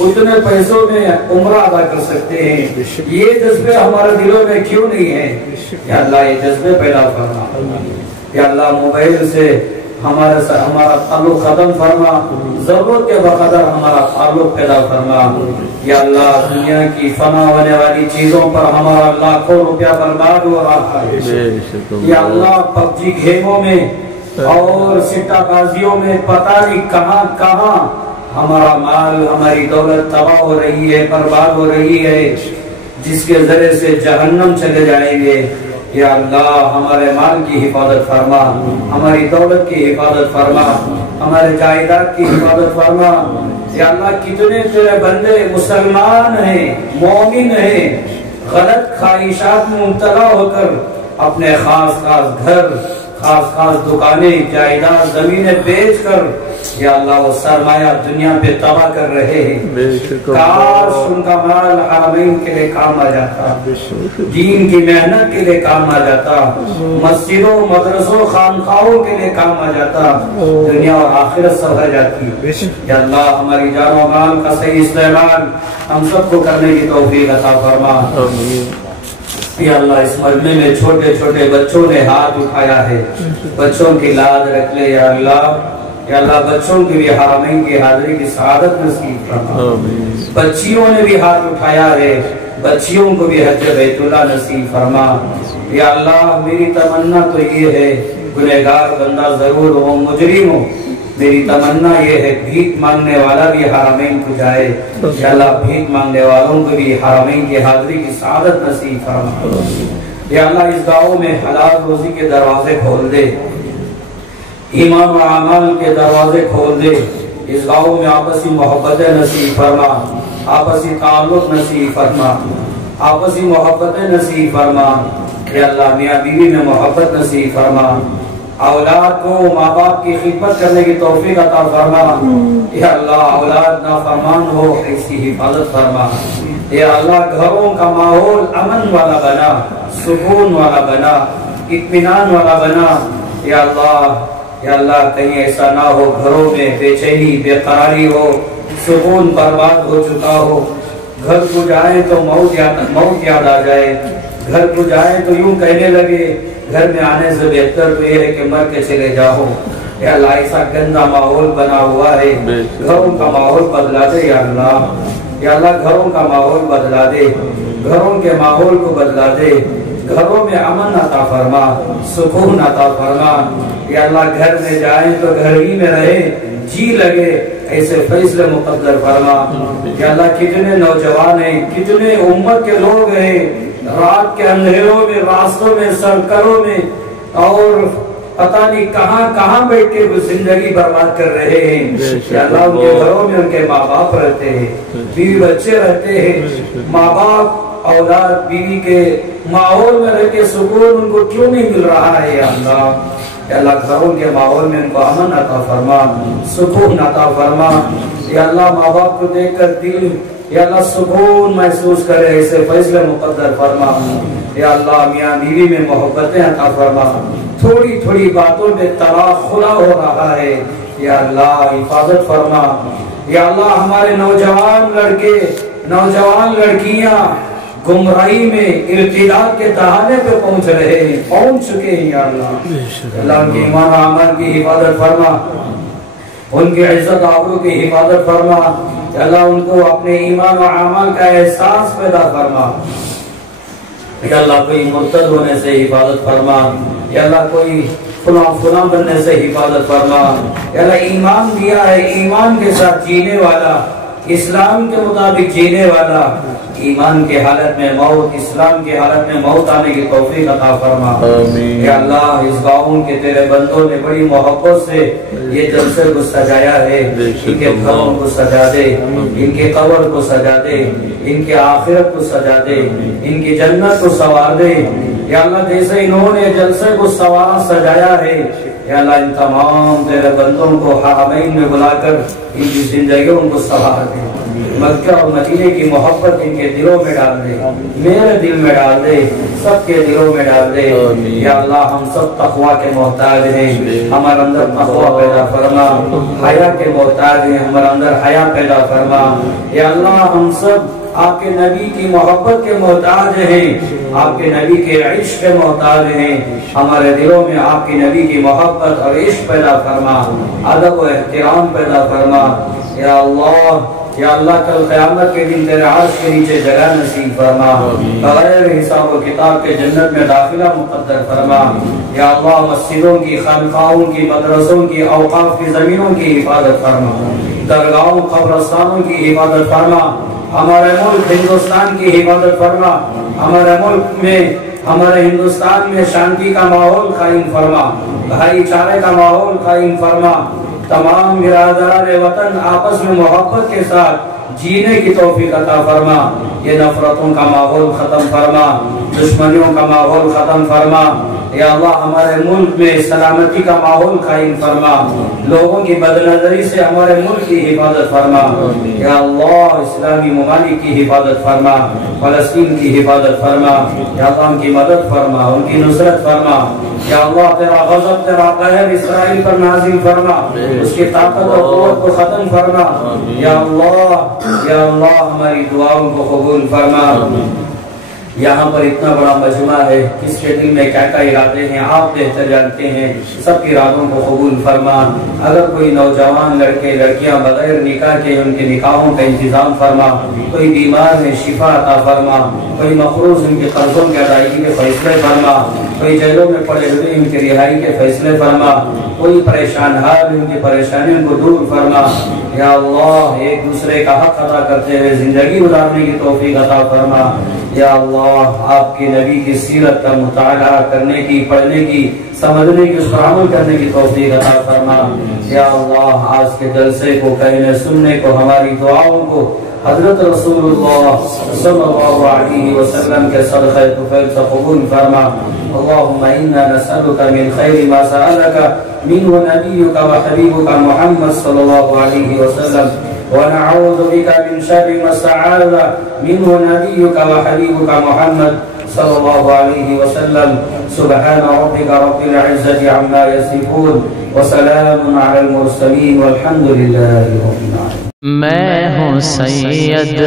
اتنے پیسوں میں عمرہ ادا کر سکتے ہیں۔ یہ جذبے ہمارے دلوں میں کیوں نہیں ہے؟ یا اللہ یہ جذبے پیدا فرما۔ یا اللہ موبائل سے ہمارا تعلق ختم فرما، ضرورت کے بقدر ہمارا تعلق پیدا فرما۔ یا اللہ دنیا کی فنا ہونے والی چیزوں پر ہمارا لاکھوں روپیہ برباد ہو رہا ہے۔ یا اللہ پب جی گیموں میں اور سٹا بازیوں میں پتہ نہیں کہاں کہاں ہمارا مال، ہماری دولت تباہ ہو رہی ہے، برباد ہو رہی ہے، جس کے ذریعے سے جہنم چلے جائیں گے۔ یا اللہ ہمارے مال کی حفاظت فرما، ہماری دولت کی حفاظت فرما، ہمارے جائیداد کی حفاظت فرما۔ یا اللہ کتنے تیرے بندے مسلمان ہیں، مومن ہیں، غلط خواہشات میں مبتلا ہو کر اپنے خاص خاص گھر، خاص خاص دکانیں، جائیداد، زمینیں بیچ کر یا اللہ وہ سرمایہ دنیا پہ تباہ کر رہے ہیں۔ کاش ان کا مال حرمین کے لیے کام آ جاتا، دین کی محنت کے لیے کام آ جاتا، مسجدوں، مدرسوں، خانقاہوں کے لیے کام آ جاتا، دنیا اور آخرت سنور جاتی۔ یا اللہ ہماری جان و مال کا صحیح استعمال ہم سب کو کرنے کی توفیق عطا فرما۔ یا اللہ اس مجمع میں چھوٹے چھوٹے بچوں نے ہاتھ اٹھایا ہے، بچوں کی لاج رکھ لے۔ یا اللہ یا اللہ بچوں کی بھی حرمین کی حاضری کی سعادت نصیب فرما. بچیوں نے بھی ہاتھ اٹھایا ہے، بچیوں کو بھی حج بیت اللہ نصیب فرما. یا اللہ میری تمنا تو یہ ہے، گنہگار بندہ ضرور ہو، مجرم ہو، میری تمنا یہ ہے بھیک مانگنے والا بھی حرمین کو جائے. یا اللہ بھیک مانگنے والوں کو بھی حرمین کی حاضری کی سعادت نصیب فرما. یا اللہ اس گاؤں میں حلال روزی کے دروازے کھول دے، ایمان و اعمال کے دروازے کھول دے. اس گاؤں میں آپسی محبت نصیب فرما، آپسی تعلق نصیب فرما، آپسی محبت نصیب فرما. یا اللہ میاں بیوی میں محبت نصیب فرما، اولاد کو ماں باپ کی خدمت کرنے کی توفیق عطا فرما. یا اللہ اولاد نافرمان ہو اس کی حفاظت فرما. یا اللہ گھروں کا ماحول امن والا بنا، سکون والا بنا، اطمینان والا بنا. یا اللہ کہیں ایسا نہ ہو گھروں میں بے چینی بے قراری ہو، سکون برباد ہو چکا ہو. گھر کو جائیں تو موت یاد آ جائے، گھر کو جائیں تو یوں کہنے لگے گھر میں آنے سے بہتر تو یہ ہے کہ مر کے چلے جاؤ. یا اللہ ایسا گندا ماحول بنا ہوا ہے، گھروں کا ماحول بدلا دے. یا اللہ گھروں کا ماحول بدلا دے، گھروں کے ماحول کو بدلا دے. گھروں میں امن عطا فرما، سکون عطا فرما. یا اللہ گھر میں جائیں تو گھر ہی میں رہے، جی لگے، ایسے فیصلے مقدر فرما. یا اللہ کتنے نوجوان ہیں، کتنے امت کے لوگ ہیں، رات کے اندھیروں میں، راستوں میں، سڑکوں میں اور پتہ نہیں کہاں کہاں بیٹھ کے زندگی برباد کر رہے ہیں. یا اللہ ان کے گھروں میں ان کے ماں باپ رہتے ہیں، بیوی بچے رہتے ہیں. ماں باپ اولاد بیوی کے ماحول میں رہ کے سکون ان کو کیوں نہیں مل رہا ہے. یا اللہ گھروں کے ماحول میں ان کو امن عطا فرما، سکون عطا فرما. یا اللہ ماں باپ کو دیکھ کر دل یا اللہ سکون محسوس کرے، ایسے فیصلے مقدر فرما. یا اللہ میاں بیوی میں محبتیں عطا فرما. تھوڑی تھوڑی باتوں میں طلاق خلا ہو رہا ہے، یا اللہ حفاظت فرما. یا اللہ ہمارے نوجوان لڑکے نوجوان لڑکیاں گمراہی میں ارتداد کے دہانے پہ پہنچ رہے ہیں، پہنچ چکے ہیں. یا اللہ ان کی ایمان و عمل کی حفاظت فرما، ان کی عزت آبرو کی حفاظت فرما. یا اللہ ان کو اپنے ایمان و عمل کا احساس پیدا فرما. یا اللہ کوئی مرتد ہونے سے حفاظت فرما. یا اللہ کوئی فلاں بننے سے حفاظت فرما. یا اللہ ایمان دیا ہے، ایمان کے ساتھ جینے والا، اسلام کے مطابق جینے والا، ایمان کے حالت میں موت، اسلام کے حالت میں موت آنے کی توفیق عطا فرما. یا اللہ اس گاؤں کے تیرے بندوں نے بڑی محبت سے یہ جلسے کو سجایا ہے، ان کے گھروں کو سجا دے، ان کے قبر کو سجا دے، ان کے آخرت کو سجا دے، ان کی جنت کو سنوار دے. یا اللہ جیسے انہوں نے جلسے کو سجایا ہے، یا اللہ ان تمام تیرے بندوں کو حرمین میں بلا کر ان کی زندگیوں کو سنوار دے. مکہ اور مدینے کی محبت ان کے دلوں میں ڈال دے، میرے دل میں ڈال دے، سب کے دلوں میں ڈال دے. یا اللہ ہم سب تقوی کے محتاج ہیں، ہمارے اندر تقوی پیدا فرما. حیا کے محتاج ہیں، ہمارے اندر حیا پیدا فرما. یا اللہ ہم سب آپ کے نبی کی محبت کے محتاج ہیں، آپ کے نبی کے عشق کے محتاج ہیں. ہمارے دلوں میں آپ کے نبی کی محبت اور عشق پیدا فرما، ادب و احترام پیدا فرما. یا اللہ کل قیامت کے دن تیرے عرش کے نیچے جگہ نصیب فرما، بغیر حساب و کتاب کے جنت میں داخلہ مقدر فرما. یا اللہ مسجدوں کی، خانقاہوں کی، مدرسوں کی، اوقاف کی زمینوں کی حفاظت فرما، درگاہوں قبرستانوں کی حفاظت فرما. ہمارے ملک ہندوستان کی حفاظت فرما. ہمارے ملک میں، ہمارے ہندوستان میں شانتی کا ماحول قائم فرما، بھائی چارے کا ماحول قائم فرما. تمام برادران وطن آپس میں محبت کے ساتھ جینے کی توفیق عطا فرما. یہ نفرتوں کا ماحول ختم فرما، دشمنیوں کا ماحول ختم فرما. یا اللہ ہمارے ملک میں سلامتی کا ماحول قائم فرما، لوگوں کی بدنظری سے ہمارے ملک کی حفاظت فرما. یا اللہ اسلامی ممالک کی حفاظت فرما، فلسطین کی حفاظت فرما. یا اللہ ان کی مدد فرما، ان کی نصرت فرما. یا اللہ تیرا غضب، تیرا قہر اسرائیل پر نازل فرما، اس کی طاقت اور قوت کو ختم فرما. یا اللہ ہماری دعاؤں کو قبول فرما. یہاں پر اتنا بڑا مجمع ہے، کس کے دل میں کیا کیا ارادے ہیں آپ بہتر جانتے ہیں، سب کے ارادوں کو قبول فرما۔ اگر کوئی نوجوان لڑکے لڑکیاں بغیر نکاح کے ان کے نکاحوں کا انتظام فرما، کوئی بیمار ہے شفا عطا فرما، کوئی مقروض ان کے قرضوں کی ادائیگی کے فیصلے فرما، کوئی جیلوں میں پڑے ہوئے ان کی رہائی کے فیصلے فرما، کوئی پریشان حال ان کی پریشانیوں کو دور فرما۔ یا اللہ ایک دوسرے کا حق ادا کرتے ہوئے زندگی گزارنے کی توفیق عطا فرما۔ یا اللہ آپ کے نبی کی سیرت کا مطالعہ کرنے کی، پڑھنے کی، سمجھنے کی، اس پر عمل کرنے کی توفیق عطا فرما۔ یا اللہ آج کے جلسے کو، کہنے سننے کو، ہماری دعاؤں کو حضرت رسول اللہ صلی اللہ علیہ وسلم کے صدقہ طفیل سے قبول فرما۔ اللہم انا نسألک من خیر ما سألک منہ نبیک و حبیبک محمد صلی اللہ علیہ وسلم، ونعوذ بک من شر ما استعاذ منہ نبیک و حبیبک محمد صلی اللہ علیہ وسلم۔ سبحان ربک رب العزت عما یصفون وسلام علی المرسلین والحمد للہ رب العالمین۔ میں ہوں سید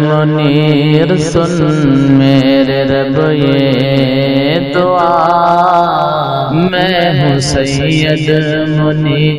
منیر، سن میرے رب یہ دعا، میں ہوں سید منیر۔